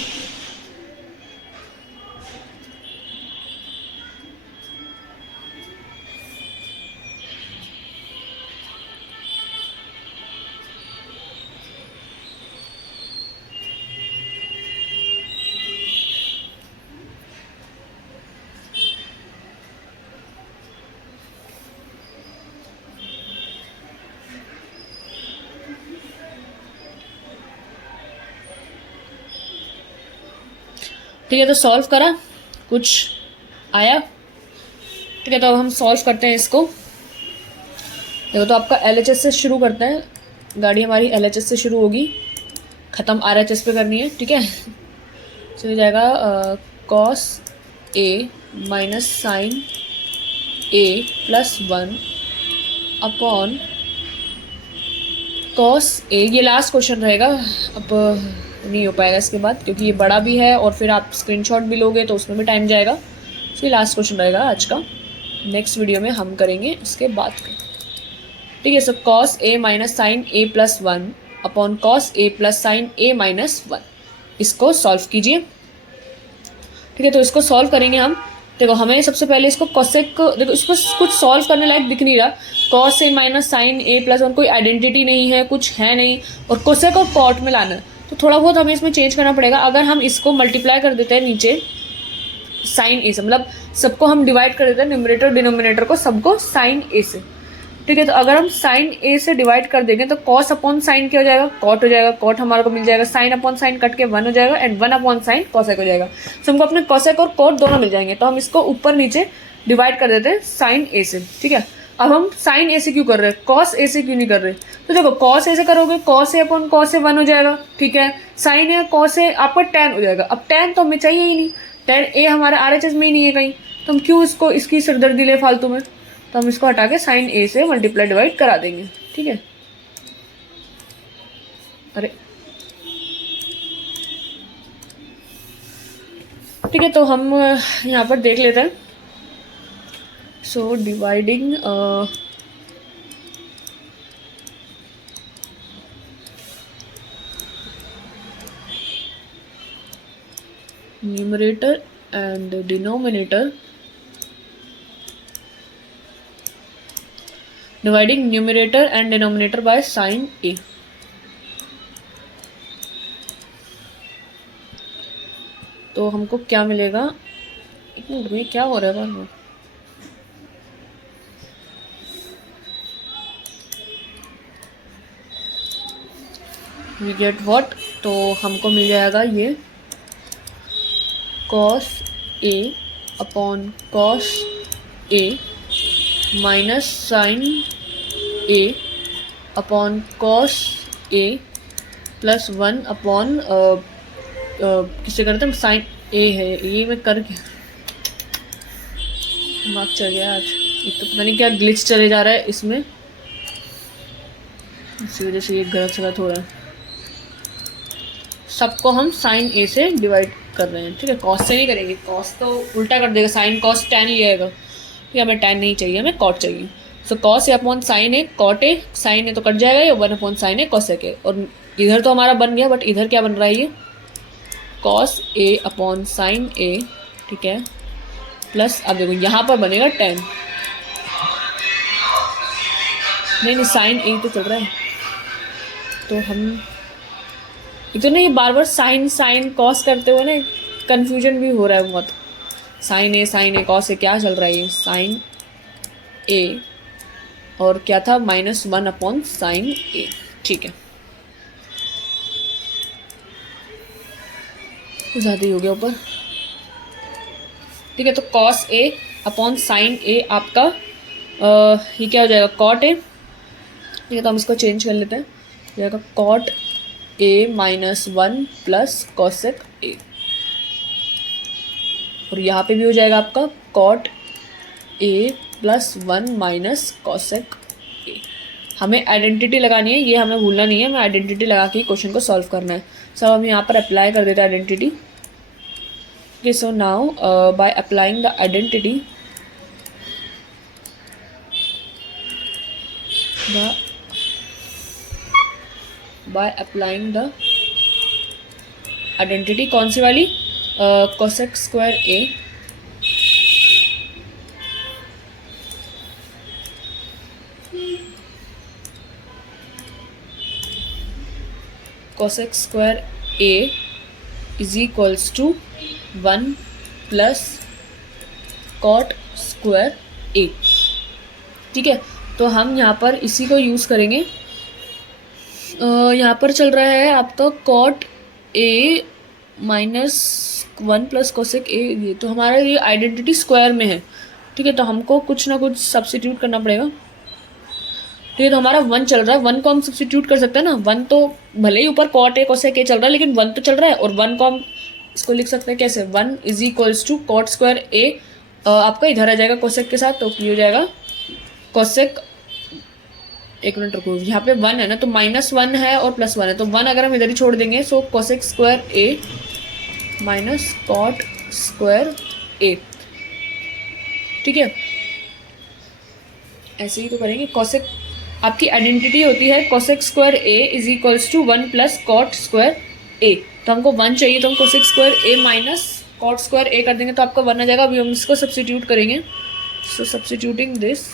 ठीक है, तो सॉल्व करा, कुछ आया। ठीक है, तो अब हम सॉल्व करते हैं इसको। देखो, तो आपका LHS से शुरू करते हैं। गाड़ी हमारी LHS से शुरू होगी, ख़त्म RHS पे करनी है। ठीक है, चलिए जाएगा cos a minus sine A plus 1 upon cos ए। ये लास्ट क्वेश्चन रहेगा, अब नहीं हो पाएगा इसके बाद, क्योंकि ये बड़ा भी है और फिर आप स्क्रीनशॉट भी लोगे तो उसमें भी टाइम जाएगा। तो ये लास्ट क्वेश्चन रहेगा आज का। नेक्स्ट वीडियो में हम करेंगे इसके बाद का। ठीक है, सो cos a minus sine A plus 1 upon cos a plus sine a minus 1, इसको सॉल्व कीजिए। ठीक है, तो इसको सॉल्व करेंगे हम। देखो, हमें सबसे पहले इसको कोसेक, देखो इसको कुछ सॉल्व करने लायक दिख नहीं रहा। Cos a minus sine A plus 1, कोई आइडेंटिटी नहीं है, कुछ है नहीं, और कोसेक और कॉट में लाना है, तो थोड़ा बहुत हमें इसमें चेंज करना पड़ेगा। अगर हम इसको मल्टीप्लाई कर देते हैं नीचे, साइन ए से, मतलब सबको हम डिवाइड कर देते हैं न्यूमरेटर डिनोमिनेटर को, सबको साइन ए से, ठीक है। तो अगर हम साइन ए से डिवाइड कर देंगे तो कॉस अपॉन साइन क्या हो जाएगा, कॉट हो जाएगा, कॉट हमारे को मिल जाएगा, साइन अपॉन साइन कट के 1 हो जाएगा एंड 1 अपॉन साइन कॉसेक हो जाएगा। तो हमको अपने कॉसेक और कॉट दोनों मिल जाएंगे, तो हम इसको ऊपर नीचे डिवाइड कर देते हैं साइन ए से, ठीक है। अब हम साइन ए से क्यों कर रहे हैं, कॉस ए से क्यों नहीं कर रहे, तो देखो कॉस ए से करोगे कॉस ए अपॉन कॉस ए 1 हो जाएगा, ठीक है। साइन ए कॉस ए आपका टेन हो जाएगा। अब टेन तो हमें चाहिए ही नहीं, टेन ए हमारा RHS में ही नहीं है कहीं, तो हम क्यों इसको इसकी सिरदर्दी ले फालतू में, तो हम इसको हटा के साइन ए से मल्टीप्लाई डिवाइड करा देंगे, ठीक है। अरे ठीक है, तो हम यहाँ पर देख लेते हैं। So dividing numerator and denominator, dividing numerator and denominator by sine a. तो हमको क्या मिलेगा, एक मिनट में क्या हो रहा है बार बार, वी गेट व्हाट, तो हमको मिल जाएगा ये cos A upon cos a minus sine A upon cos a plus 1 upon किससे करते हैं, साइन ए है, ये मैं कर क्या दिमाग चल गया आज, एक तो पता नहीं क्या ग्लिच चले जा रहा है इसमें, इसी वजह से ये गलत सलत हो रहा है। सबको हम साइन ए से डिवाइड कर रहे हैं, ठीक है। कॉस से नहीं करेंगे, कॉस तो उल्टा कर देगा, साइन कॉस टेन ले आएगा, ये हमें टेन नहीं चाहिए, हमें कॉट चाहिए। So cos A upon sine a cot a, sine a तो कट जाएगा, ये 1 अपॉन साइन ए कॉसेक ए, और इधर तो हमारा बन गया, बट इधर क्या बन रहा है, ये cos A upon sine a, ठीक है, प्लस अब देखो यहाँ पर बनेगा 10, नहीं साइन ए तो चल रहा है, तो हम एक तो ना ये बार बार साइन साइन कॉस करते हुए ना कन्फ्यूजन भी हो रहा है बहुत, साइन ए कॉस ए क्या चल रहा है, ये साइन ए और क्या था -1 अपॉन साइन ए, ठीक है, ज़्यादा ही हो गया ऊपर, ठीक है। तो कॉस ए अपॉन साइन ए आपका ये क्या हो जाएगा, कॉट ए, ठीक है। तो हम इसको चेंज कर लेते हैं, जाएगा कॉट ए -1 प्लस कॉसेक ए, और यहाँ पे भी हो जाएगा आपका cot A plus 1 minus cosec A. हमें आइडेंटिटी लगानी है, ये हमें भूलना नहीं है, हमें आइडेंटिटी लगा के क्वेश्चन को सॉल्व करना है। सब हम यहाँ पर अप्लाई कर देते हैं identity. Okay, so now by applying the identity, कौन सी वाली, cosec square a cosec square A is equals to 1 plus cot square a, ठीक है। तो हम यहाँ पर इसी को यूज़ करेंगे, यहाँ पर चल रहा है आपका cot A -1 plus cosec A, ये तो हमारा ये आइडेंटिटी स्क्वायर में है, ठीक है। तो हमको कुछ ना कुछ सब्स्टिट्यूट करना पड़ेगा, ठीक है। तो हमारा 1 चल रहा है, 1 को हम सब्स्टिट्यूट कर सकते हैं ना, 1 तो भले ही ऊपर कॉट ए कोसेक ए चल रहा है, लेकिन 1 तो चल रहा है, और 1 को हम इसको लिख सकते हैं कैसे, 1 is equals to cot square a, आपका इधर आ जाएगा कोसेक के साथ, तो ये हो जाएगा कोसेक, एक मिनट रुको, यहाँ पे 1 है ना, तो -1 है और +1 है, तो 1 अगर हम इधर ही छोड़ देंगे, सो cosec square A minus cot square a, ठीक है। ऐसे ही तो करेंगे, कोसेक आपकी आइडेंटिटी होती है cosec square A is equals to 1 plus cot square A, तो हमको 1 चाहिए, तो हम cosec square A minus cot square A कर देंगे, तो आपका 1 आ जाएगा। अभी हम इसको सब्स्टिट्यूट करेंगे, सो सब्स्टिट्यूटिंग दिस,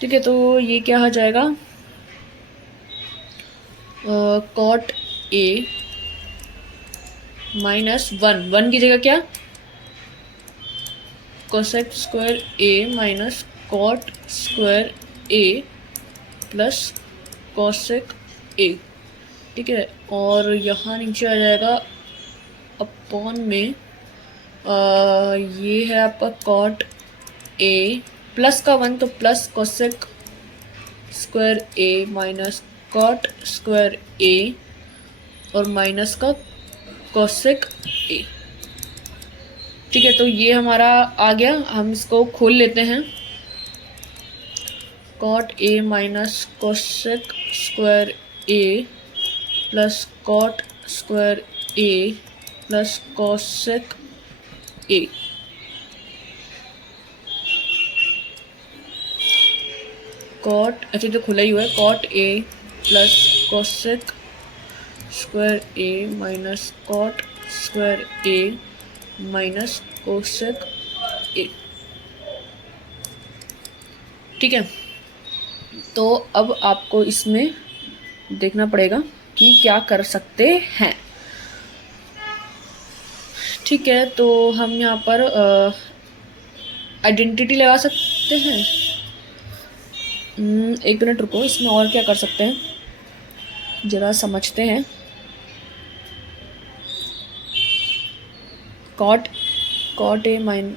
ठीक है, तो ये क्या आ जाएगा, कॉट ए माइनस वन की जगह क्या, cosec square A minus cot square A plus cosec A. ठीक है, और यहाँ नीचे आ जाएगा अपॉन में ये है आपका कॉट ए प्लस का 1 तो plus cosec square A minus cot square ए और माइनस का कोसेक ए। ठीक है, तो ये हमारा आ गया, हम इसको खोल लेते हैं। Cot A minus cosec square A plus cot square A plus cosec A. Cot, अच्छा जो खुला ही हुआ है, cot A plus cosec square A minus cot square A minus cosec A. ठीक है, तो अब आपको इसमें देखना पड़ेगा कि क्या कर सकते हैं। ठीक है, तो हम यहाँ पर आइडेंटिटी लगा सकते हैं। एक मिनट रुको, इसमें और क्या कर सकते हैं ज़रा समझते हैं। कॉट ए माइन,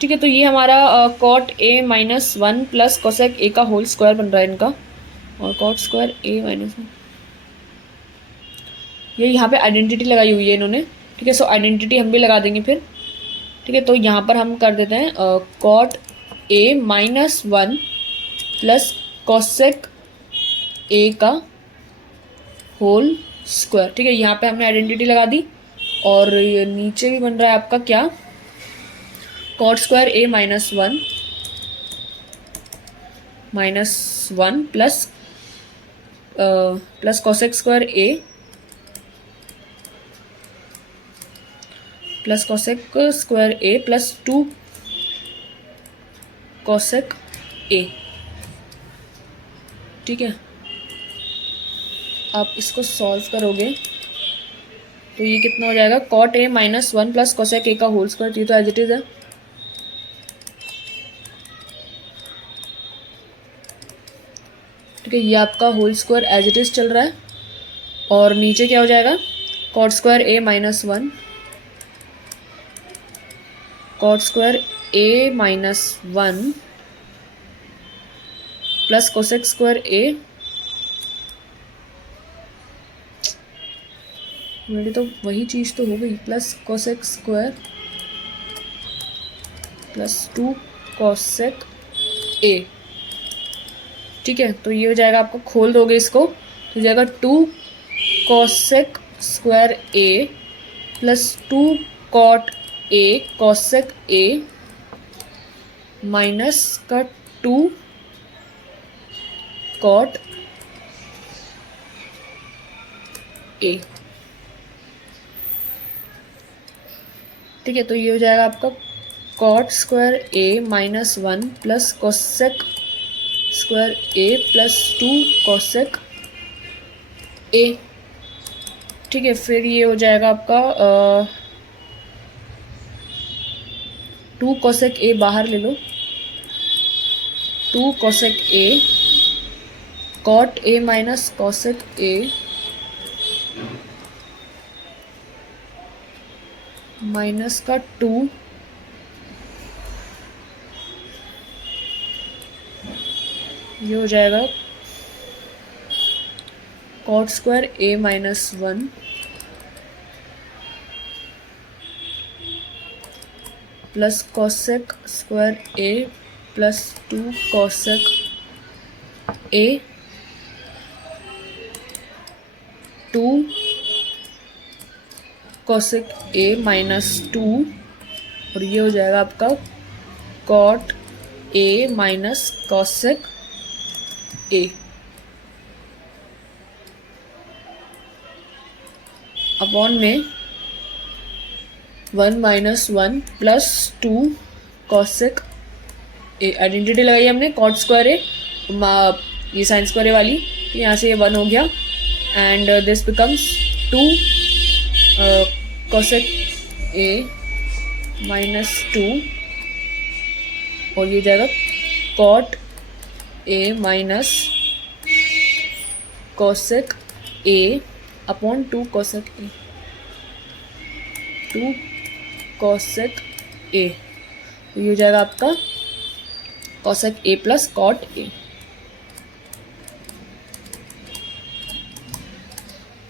ठीक है, तो ये हमारा cot A minus 1 plus cosec A का होल स्क्वायर बन रहा है इनका, और कॉट स्क्वायर ए माइनस 1, ये यहाँ पे आइडेंटिटी लगाई हुई है इन्होंने। ठीक है, सो आइडेंटिटी हम भी लगा देंगे फिर। ठीक है, तो यहाँ पर हम कर देते हैं cot A minus 1 plus cosec A का होल स्क्वायर। ठीक है, यहाँ पे हमने आइडेंटिटी लगा दी, और ये नीचे भी बन रहा है आपका क्या, cot square A minus one plus cosec square A plus cosec square A plus 2 cosec A. ठीक है, आप इसको सॉल्व करोगे तो ये कितना हो जाएगा, cot A minus 1 plus cosec A का होल स्क्वायर, ये तो एज इट इज है। ठीक है, ये आपका whole square as it is चल रहा है, और नीचे क्या हो जाएगा, cot square A minus 1 cot square A minus 1 plus cosec square A, मेरी तो वही चीज़ तो हो गई, plus cosec square plus 2 cosec A. ठीक है, तो ये हो जाएगा, आपको खोल दोगे इसको तो हो जाएगा 2 cosec square A plus 2 cot A cosec A minus का 2 कॉट ए। ठीक है, तो ये हो जाएगा आपका cot square A minus 1 plus cosec square A plus 2 cosec A. ठीक है, फिर ये हो जाएगा आपका 2 कोसेक ए बाहर ले लो, 2 cosec A cot A minus cosec A minus का 2 ये हो जाएगा cot square A minus 1 plus cosec square A plus 2 cosec A 2 cosec A minus 2, और ये हो जाएगा आपका cot A minus cosec A. Upon में 1 minus 1 plus 2 cosec A. Identity लगाई हमने कॉट स्क्वायर ए, ये साइन स्क्वायर ए वाली, यहाँ से ये 1 हो गया and this becomes 2 cosec A minus 2 और ये जाएगा cot A minus cosec A upon 2 cosec A, 2 cosec A, ये हो जाएगा आपका cosec A plus cot A.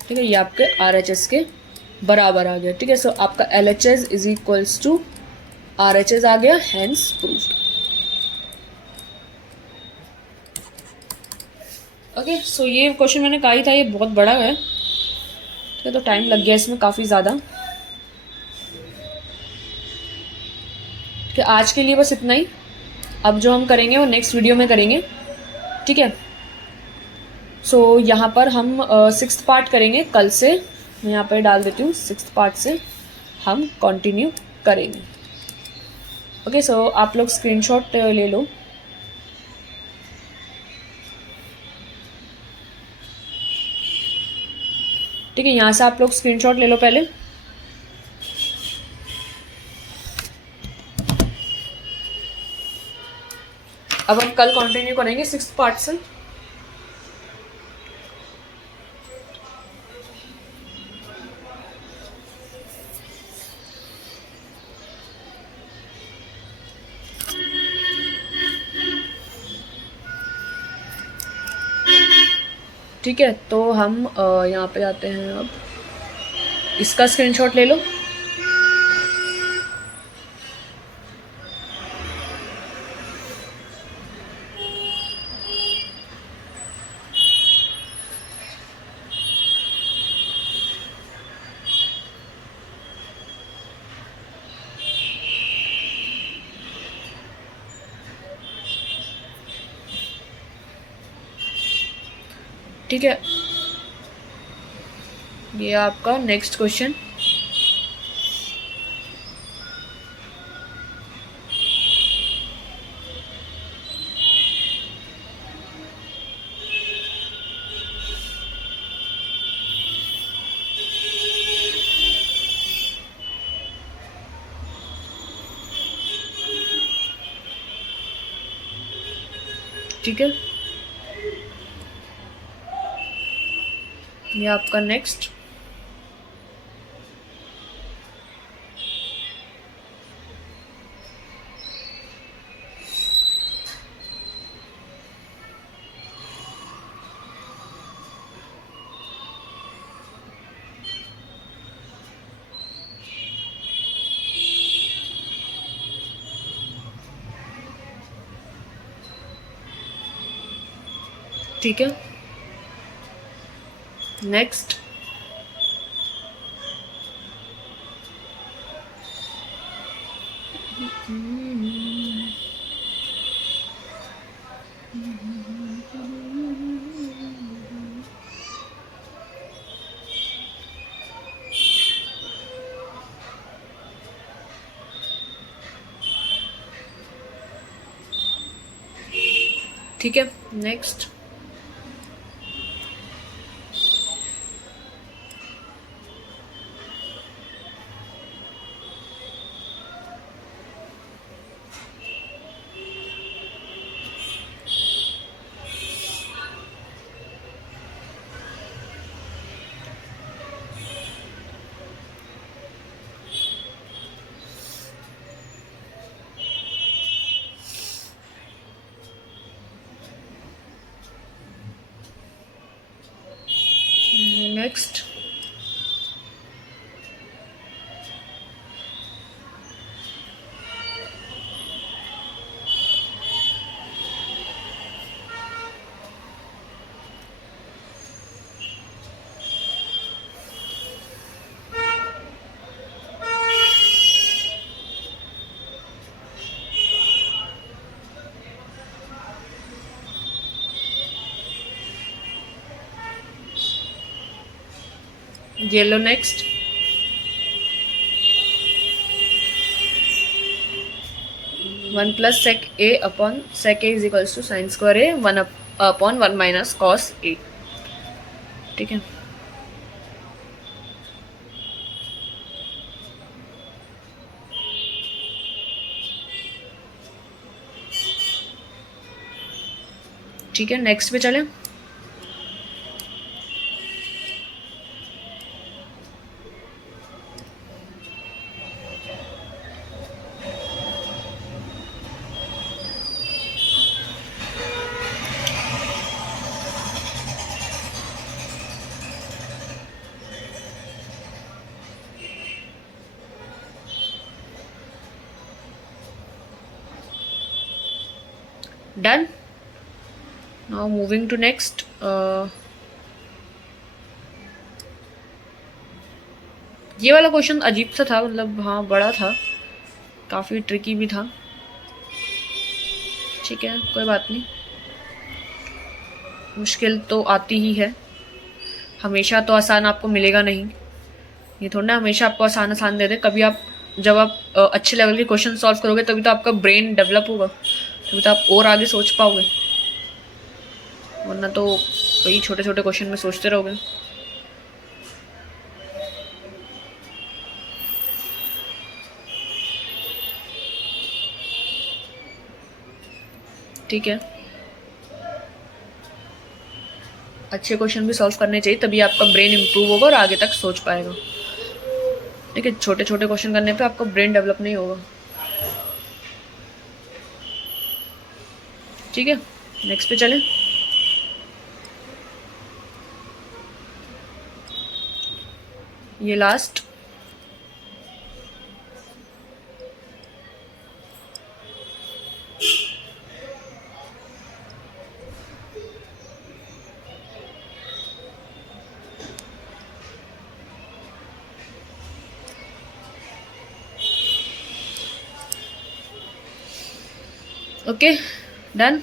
ठीक है, ये आपके RHS के बराबर आ गया। ठीक है, सो आपका LHS is equals to RHS आ गया, हैंस प्रूव्ड। ओके, सो ये क्वेश्चन मैंने कहा ही था, ये बहुत बड़ा है। ठीक है, तो टाइम लग गया इसमें काफ़ी ज़्यादा। ठीक है, आज के लिए बस इतना ही। अब जो हम करेंगे वो नेक्स्ट वीडियो में करेंगे। ठीक है, सो यहाँ पर हम 6th पार्ट करेंगे कल से। मैं यहाँ पर डाल देती हूँ 6th पार्ट से हम कंटिन्यू करेंगे। ओके, सो आप लोग स्क्रीनशॉट ले लो। ठीक है, यहाँ से आप लोग स्क्रीनशॉट ले लो पहले। अब हम कल कंटिन्यू करेंगे 6th पार्ट से। ठीक है, तो हम यहाँ पे जाते हैं। अब इसका स्क्रीनशॉट ले लो। ठीक है, ये आपका नेक्स्ट क्वेश्चन। ठीक है, ये आपका नेक्स्ट। ठीक है, नेक्स्ट। ठीक है, next. Next. Yellow next. 1 plus sec A upon sec A is equals to sine square A 1 upon 1 minus cos ए। ठीक है, ठीक है, नेक्स्ट पे चलें। Done. Now moving to next. ये वाला क्वेश्चन अजीब सा था, मतलब हाँ बड़ा था, काफ़ी ट्रिकी भी था। ठीक है, कोई बात नहीं, मुश्किल तो आती ही है, हमेशा तो आसान आपको मिलेगा नहीं। ये थोड़ा ना हमेशा आपको आसान आसान दे दे। कभी आप जब आप अच्छे लेवल के क्वेश्चन सॉल्व करोगे तभी तो आपका ब्रेन डेवलप होगा, तभी तो आप और आगे सोच पाओगे, वरना तो वही छोटे छोटे क्वेश्चन में सोचते रहोगे। ठीक है, अच्छे क्वेश्चन भी सॉल्व करने चाहिए, तभी आपका ब्रेन इंप्रूव होगा और आगे तक सोच पाएगा। ठीक है, छोटे छोटे क्वेश्चन करने पे आपका ब्रेन डेवलप नहीं होगा। ठीक है, नेक्स्ट पे चलें। ये लास्ट। Okay, done.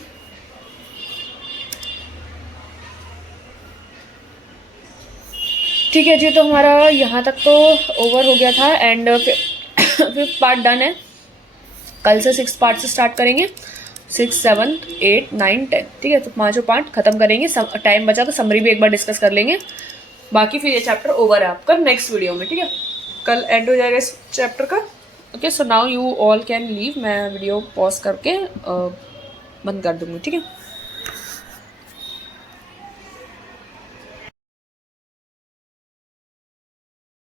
ठीक है जी, तो हमारा यहाँ तक तो ओवर हो गया था एंड फिफ्थ पार्ट डन है। कल से 6 पार्ट से स्टार्ट करेंगे, 6, 7, 8, 9, 10। ठीक है, तो 5 पार्ट खत्म करेंगे। टाइम बचा तो समरी भी एक बार डिस्कस कर लेंगे, बाकी फिर ये चैप्टर ओवर है आपका नेक्स्ट वीडियो में। ठीक है, कल एंड हो जाएगा इस चैप्टर का। Okay, so now you all can leave. मैं वीडियो पॉज करके बंद कर दूँगी। ठीक है।